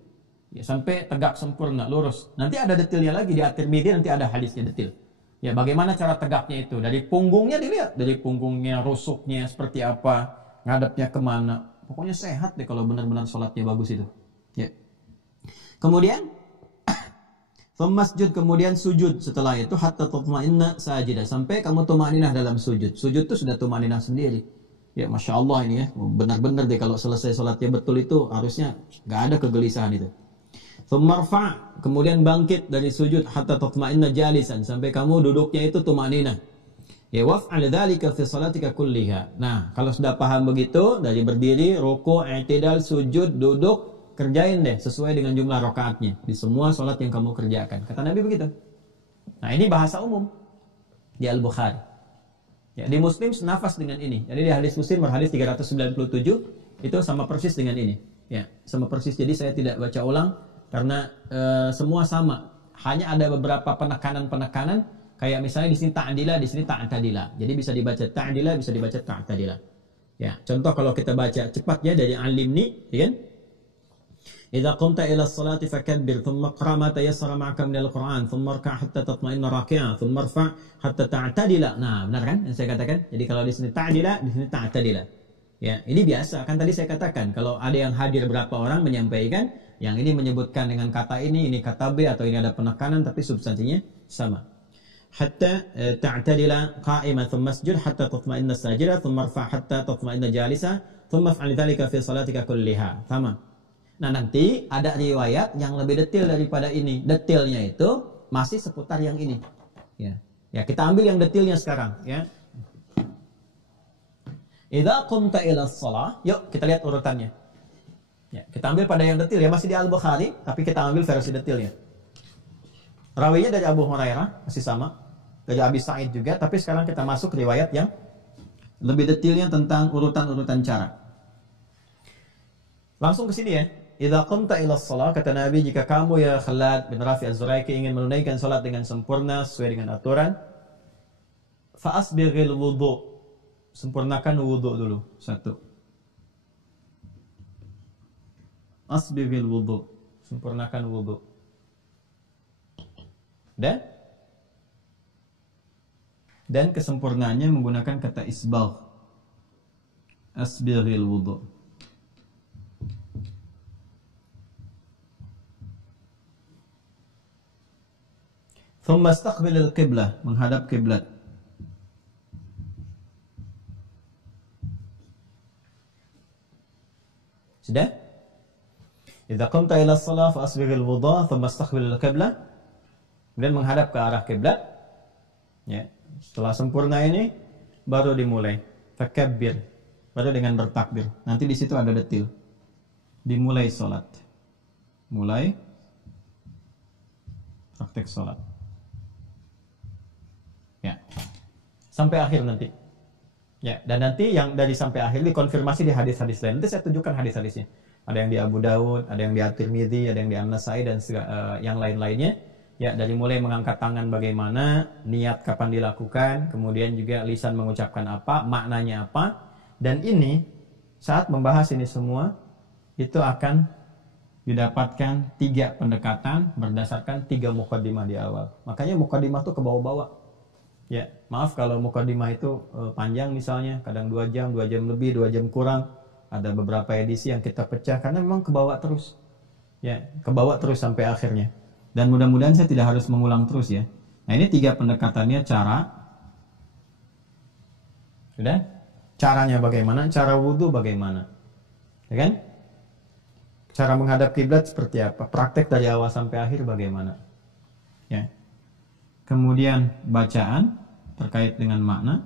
Ya, sampai tegak sempurna, lurus. Nanti ada detailnya lagi di At-Tirmidzi, nanti ada hadisnya detail. Ya, bagaimana cara tegaknya itu? Dari punggungnya dilihat, dari punggungnya, rusuknya seperti apa, ngadepnya kemana. Pokoknya sehat deh kalau benar-benar sholatnya bagus itu. Ya. Kemudian, masjud, kemudian sujud setelah itu hatta tatma'inna sajidah, sampai kamu tumaninah dalam sujud. Sujud itu sudah tumaninah sendiri. Ya, Masya Allah ini ya, benar-benar deh kalau selesai sholatnya betul itu harusnya nggak ada kegelisahan itu. Thummarfa, kemudian bangkit dari sujud hatta tatma'inna jalisan, sampai kamu duduknya itu tumaninah. Ya, waf'al dzalika fi salatika kulliha. Nah, kalau sudah paham begitu, dari berdiri, ruku', i'tidal, sujud, duduk, kerjain deh sesuai dengan jumlah rakaatnya di semua salat yang kamu kerjakan. Kata Nabi begitu. Nah, ini bahasa umum di Al-Bukhari. Ya, di Muslim senafas dengan ini. Jadi di hadis Muslim hadis 397 itu sama persis dengan ini. Ya, sama persis. Jadi saya tidak baca ulang karena semua sama. Hanya ada beberapa penekanan-penekanan, kayak misalnya di sini ta'dila, di sini ta'tadila. Jadi bisa dibaca ta'dila, bisa dibaca ta'tadila. Ya, contoh kalau kita baca cepat ya dari Al-Limni, ya kan? Idza qumta ila as-salati fakabbir, thumma qra ma tayassara ma'aka min al-Qur'an, thumma rka' hatta tatma'inna raki'an, thumma irfa' hatta ta'tadila. Nah, benar kan yang saya katakan? Jadi kalau di sini ta'dila, di sini ta'tadila. Ya, ini biasa. Kan tadi saya katakan kalau ada yang hadir berapa orang menyampaikan, yang ini menyebutkan dengan kata ini kata B, atau ini ada penekanan tapi substansinya sama. Hatta ta'tadila qa'iman, thumma masjud hatta tatma'inna sajida, thumma irfa' hatta tatma'inna jalisa, thumma fa'al dzalika fi salatika kulliha. Sama. Nah, nanti ada riwayat yang lebih detail daripada ini. Detailnya itu masih seputar yang ini. Ya. Ya, kita ambil yang detailnya sekarang, ya. Idza qumta ila shalah, yuk kita lihat urutannya. Ya, kita ambil pada yang detail ya, masih di Al-Bukhari, tapi kita ambil versi detailnya. Rawinya dari Abu Hurairah, masih sama. Dari Abi Sa'id juga, tapi sekarang kita masuk ke riwayat yang lebih detailnya tentang urutan-urutan cara. Langsung ke sini ya. Idza qumta ila shalah, kata Nabi, jika kamu ya Khalad bin Rafi Az-Zuraiki ingin menunaikan salat dengan sempurna sesuai dengan aturan, fa asbighil wudu. Sempurnakan wudu dulu. Satu. Asbighil wudu. Sempurnakan wudu. Dan kesempurnaannya menggunakan kata isbagh. Asbighil wudu. Thumma istaqbilil qiblah, menghadap kiblat. Sudah? Idza qumta ila shalah fa asbighil wudu, thumma istaqbilil qiblah. Kemudian menghadap ke arah kiblat. Ya, setelah sempurna ini baru dimulai fakabbir, baru dengan bertakbir. Nanti di situ ada detail. Dimulai salat. Mulai praktek salat. Ya. Sampai akhir nanti. Ya, dan nanti yang dari sampai akhir dikonfirmasi di hadis-hadis lain. Nanti saya tunjukkan hadis-hadisnya. Ada yang di Abu Dawud, ada yang di At-Tirmidzi, ada yang di An-Nasai, dan yang lain-lainnya. Ya, dari mulai mengangkat tangan bagaimana, niat kapan dilakukan, kemudian juga lisan mengucapkan apa, maknanya apa. Dan ini saat membahas ini semua itu akan didapatkan 3 pendekatan berdasarkan 3 mukaddimah di awal. Makanya mukaddimah tuh ke bawah-bawah. Ya, maaf kalau mukaddimah itu panjang misalnya, kadang 2 jam lebih, 2 jam kurang. Ada beberapa edisi yang kita pecah karena memang ke bawah terus. Ya, ke bawah terus sampai akhirnya. Dan mudah-mudahan saya tidak harus mengulang terus ya. Nah, ini 3 pendekatannya cara. Sudah? Caranya bagaimana? Cara wudhu bagaimana? Ya kan? Cara menghadap kiblat seperti apa? Praktek dari awal sampai akhir bagaimana? Ya. Kemudian bacaan terkait dengan makna.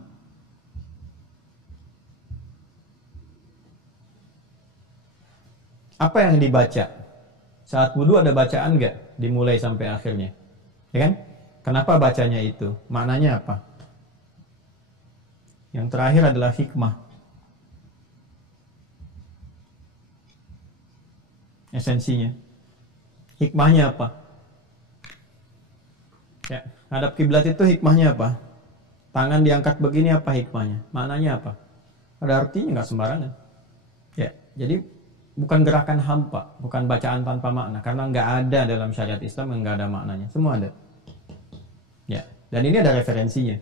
Apa yang dibaca? Saat wudhu ada bacaan nggak? Dimulai sampai akhirnya. Ya kan? Kenapa bacanya itu? Maknanya apa? Yang terakhir adalah hikmah. Esensinya. Hikmahnya apa? Ya, hadap kiblat itu hikmahnya apa? Tangan diangkat begini apa hikmahnya? Maknanya apa? Ada artinya nggak sembarangan. Ya, jadi bukan gerakan hampa, bukan bacaan tanpa makna, karena nggak ada dalam syariat Islam yang nggak ada maknanya. Semua ada. Ya, dan ini ada referensinya,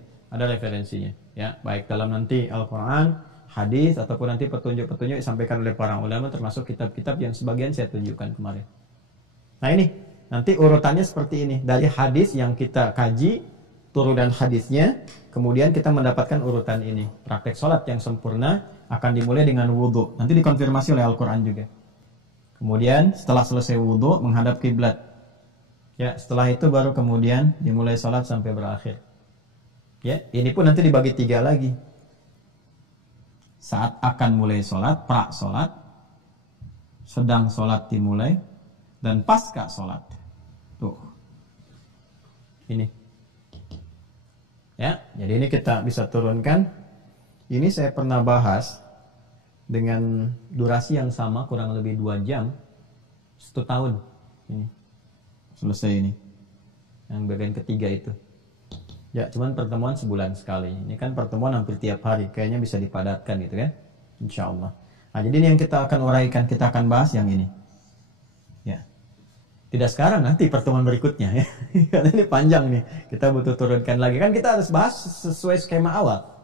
ya, baik dalam nanti Al-Quran, hadis, ataupun nanti petunjuk-petunjuk disampaikan oleh para ulama, termasuk kitab-kitab yang sebagian saya tunjukkan kemarin. Nah ini, nanti urutannya seperti ini, dari hadis yang kita kaji, turunan hadisnya, kemudian kita mendapatkan urutan ini. Praktek sholat yang sempurna akan dimulai dengan wudhu, nanti dikonfirmasi oleh Al-Quran juga. Kemudian setelah selesai wudhu, menghadap kiblat. Ya, setelah itu baru kemudian dimulai sholat sampai berakhir. Ya, ini pun nanti dibagi 3 lagi. Saat akan mulai sholat, pra sholat, sedang sholat dimulai, dan pasca sholat. Tuh. Ini. Ya, jadi ini kita bisa turunkan. Ini saya pernah bahas dengan durasi yang sama, kurang lebih 2 jam, 1 tahun. Ini. Selesai ini. Yang bagian ketiga itu. Ya, cuman pertemuan sebulan sekali. Ini kan pertemuan hampir tiap hari. Kayaknya bisa dipadatkan gitu kan. Insya Allah. Nah, jadi ini yang kita akan uraikan. Kita akan bahas yang ini. Ya. Tidak sekarang, nanti pertemuan berikutnya ya. Karena ini panjang nih. Kita butuh turunkan lagi. Kan kita harus bahas sesuai skema awal.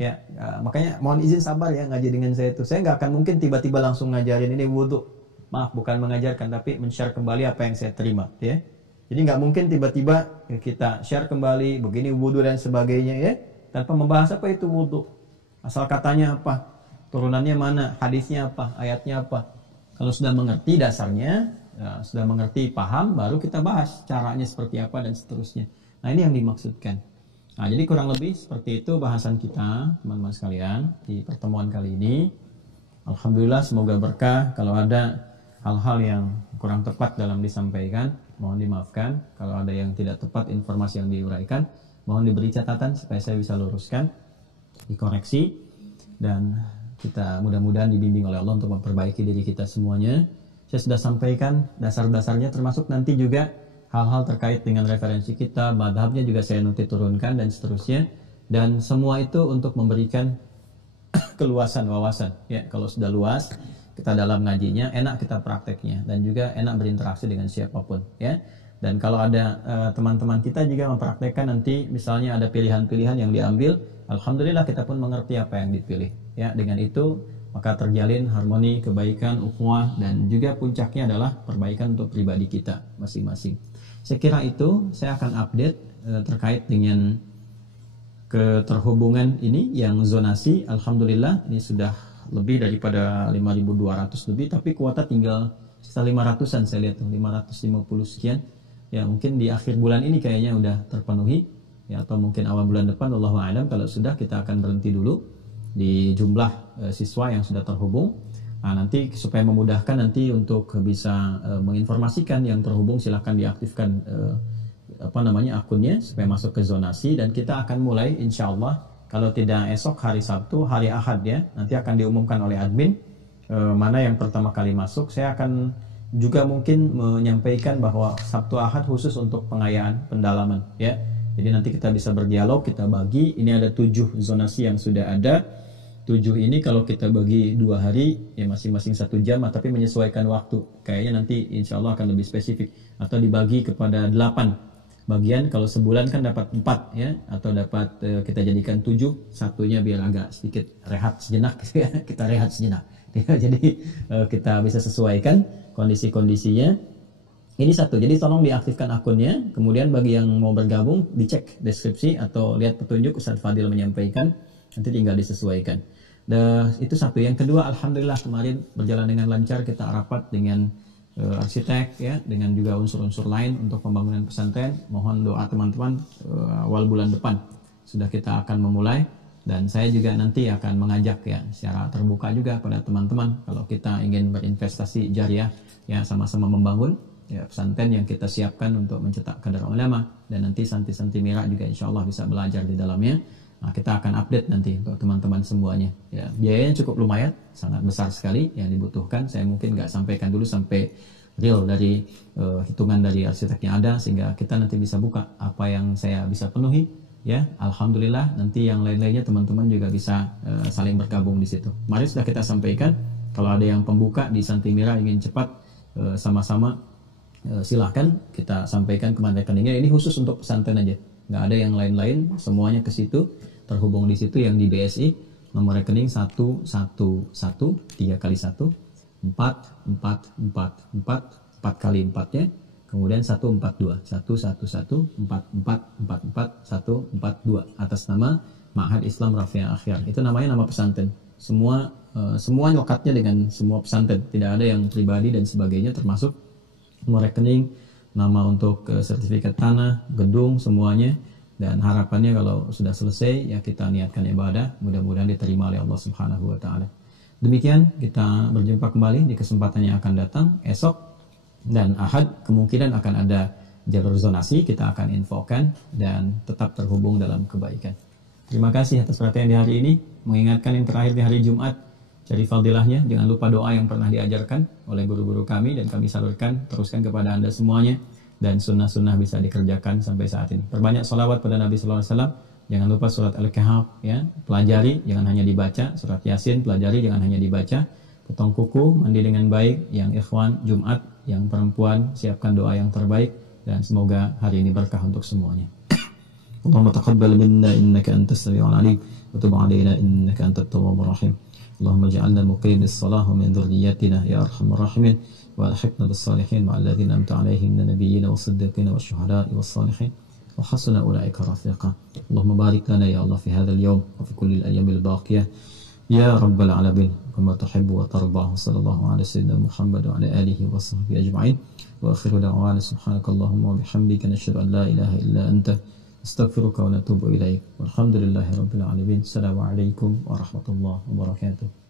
Ya, makanya mohon izin sabar ya ngaji dengan saya itu. Saya nggak akan mungkin tiba-tiba langsung ngajarin ini wudhu. Maaf, bukan mengajarkan, tapi men-share kembali apa yang saya terima ya. Jadi nggak mungkin tiba-tiba kita share kembali begini wudhu dan sebagainya ya, tanpa membahas apa itu wudhu, asal katanya apa, turunannya mana, hadisnya apa, ayatnya apa. Kalau sudah mengerti dasarnya, ya, sudah mengerti paham, baru kita bahas caranya seperti apa dan seterusnya. Nah ini yang dimaksudkan. Nah jadi kurang lebih seperti itu bahasan kita teman-teman sekalian di pertemuan kali ini. Alhamdulillah, semoga berkah. Kalau ada hal-hal yang kurang tepat dalam disampaikan, mohon dimaafkan. Kalau ada yang tidak tepat informasi yang diuraikan, mohon diberi catatan supaya saya bisa luruskan, dikoreksi, dan kita mudah-mudahan dibimbing oleh Allah untuk memperbaiki diri kita semuanya. Saya sudah sampaikan dasar-dasarnya, termasuk nanti juga hal-hal terkait dengan referensi kita, madhabnya juga saya nanti turunkan dan seterusnya. Dan semua itu untuk memberikan keluasan wawasan. Ya, kalau sudah luas kita dalam ngajinya, enak kita prakteknya, dan juga enak berinteraksi dengan siapapun ya. Dan kalau ada teman-teman kita juga mempraktekkan, nanti misalnya ada pilihan-pilihan yang diambil, alhamdulillah kita pun mengerti apa yang dipilih ya. Dengan itu maka terjalin harmoni, kebaikan, ukhuwah, dan juga puncaknya adalah perbaikan untuk pribadi kita masing-masing. Saya kira itu saya akan update terkait dengan keterhubungan ini yang zonasi. Alhamdulillah ini sudah lebih daripada 5.200 lebih, tapi kuota tinggal sekitar 500-an saya lihat tuh, 550 sekian. Ya mungkin di akhir bulan ini kayaknya udah terpenuhi ya, atau mungkin awal bulan depan, wallahu a'lam. Kalau sudah, kita akan berhenti dulu di jumlah siswa yang sudah terhubung. Nah, nanti supaya memudahkan nanti untuk bisa menginformasikan yang terhubung, silahkan diaktifkan akunnya supaya masuk ke zonasi, dan kita akan mulai insyaallah. Kalau tidak esok, hari Sabtu, hari Ahad ya, nanti akan diumumkan oleh admin mana yang pertama kali masuk. Saya akan juga mungkin menyampaikan bahwa Sabtu Ahad khusus untuk pengayaan pendalaman ya. Jadi nanti kita bisa berdialog, kita bagi. Ini ada 7 zonasi yang sudah ada. 7 ini kalau kita bagi 2 hari ya masing-masing 1 jam, tapi menyesuaikan waktu. Kayaknya nanti insya Allah akan lebih spesifik. Atau dibagi kepada 8 bagian, kalau sebulan kan dapat 4 ya, atau dapat kita jadikan 7, satunya biar agak sedikit rehat sejenak gitu ya. Kita rehat sejenak. Jadi kita bisa sesuaikan kondisi-kondisinya. Ini satu, jadi tolong diaktifkan akunnya. Kemudian bagi yang mau bergabung, dicek deskripsi atau lihat petunjuk Ustaz Fadil menyampaikan, nanti tinggal disesuaikan. Itu satu. Yang kedua, alhamdulillah kemarin berjalan dengan lancar. Kita rapat dengan arsitek ya, dengan juga unsur-unsur lain untuk pembangunan pesantren. Mohon doa teman-teman, awal bulan depan sudah kita akan memulai. Dan saya juga nanti akan mengajak ya secara terbuka juga pada teman-teman, kalau kita ingin berinvestasi jariah ya, sama-sama membangun ya pesantren yang kita siapkan untuk mencetak kader ulama, dan nanti santri-santri Mira juga insya Allah bisa belajar di dalamnya. Nah, kita akan update nanti untuk teman-teman semuanya ya. Biayanya cukup lumayan, sangat besar sekali yang dibutuhkan. Saya mungkin nggak sampaikan dulu sampai real dari hitungan dari arsiteknya ada, sehingga kita nanti bisa buka apa yang saya bisa penuhi ya. Alhamdulillah nanti yang lain-lainnya teman-teman juga bisa saling bergabung di situ. Mari sudah kita sampaikan, kalau ada yang pembuka di Santri Mira ingin cepat sama-sama silahkan kita sampaikan kemana rekeningnya. Ini khusus untuk pesantren aja, nggak ada yang lain-lain, semuanya ke situ, terhubung di situ yang di BSI. Nomor rekening 111 3 kali 1 4 4 4 4 4 kali 4-nya, kemudian 142 111 44 44 142 atas nama Ma'had Islam Rafi'ah Akhyar. Itu namanya nama pesantren. Semua nyokatnya dengan semua pesantren, tidak ada yang pribadi dan sebagainya, termasuk nomor rekening, nama untuk sertifikat tanah, gedung, semuanya. Dan harapannya kalau sudah selesai ya kita niatkan ibadah, mudah-mudahan diterima oleh Allah Subhanahu wa taala. Demikian, kita berjumpa kembali di kesempatan yang akan datang. Esok dan Ahad kemungkinan akan ada jalur zonasi, kita akan infokan, dan tetap terhubung dalam kebaikan. Terima kasih atas perhatian di hari ini. Mengingatkan yang terakhir di hari Jumat, cari fadilahnya, jangan lupa doa yang pernah diajarkan oleh guru-guru kami dan kami salurkan, teruskan kepada Anda semuanya, dan sunnah-sunnah bisa dikerjakan sampai saat ini. Perbanyak sholawat pada Nabi Sallallahu Alaihi Wasallam. Jangan lupa surat Al-Kahf ya, pelajari, jangan hanya dibaca. Surat Yasin pelajari, jangan hanya dibaca. Potong kuku, mandi dengan baik. Yang ikhwan Jumat, yang perempuan siapkan doa yang terbaik, dan semoga hari ini berkah untuk semuanya. Allahumma taqabbal minna innaka antas samiul alim wa tub alaina innaka antat tawwabur rahim. اللهم اجعلنا مقيم الصلاة ومن ذريتنا يا أرحم الراحمين وألحقنا بالصالحين مع الذين أنعمت عليهم من النبيين والصديقين والشهداء والصالحين وحسن أولئك رفيقا. اللهم بارك لنا يا الله في هذا اليوم وفي كل الأيام الباقية يا رب العالمين كما تحب وترضى. صلى الله على سيدنا محمد وعلى آله وصحبه أجمعين وآخر دعوانا سبحانك اللهم وبحمدك نشهد أن لا إله إلا أنت استغفرك ونتوب إليك والحمد لله رب العالمين. السلام عليكم ورحمة الله وبركاته.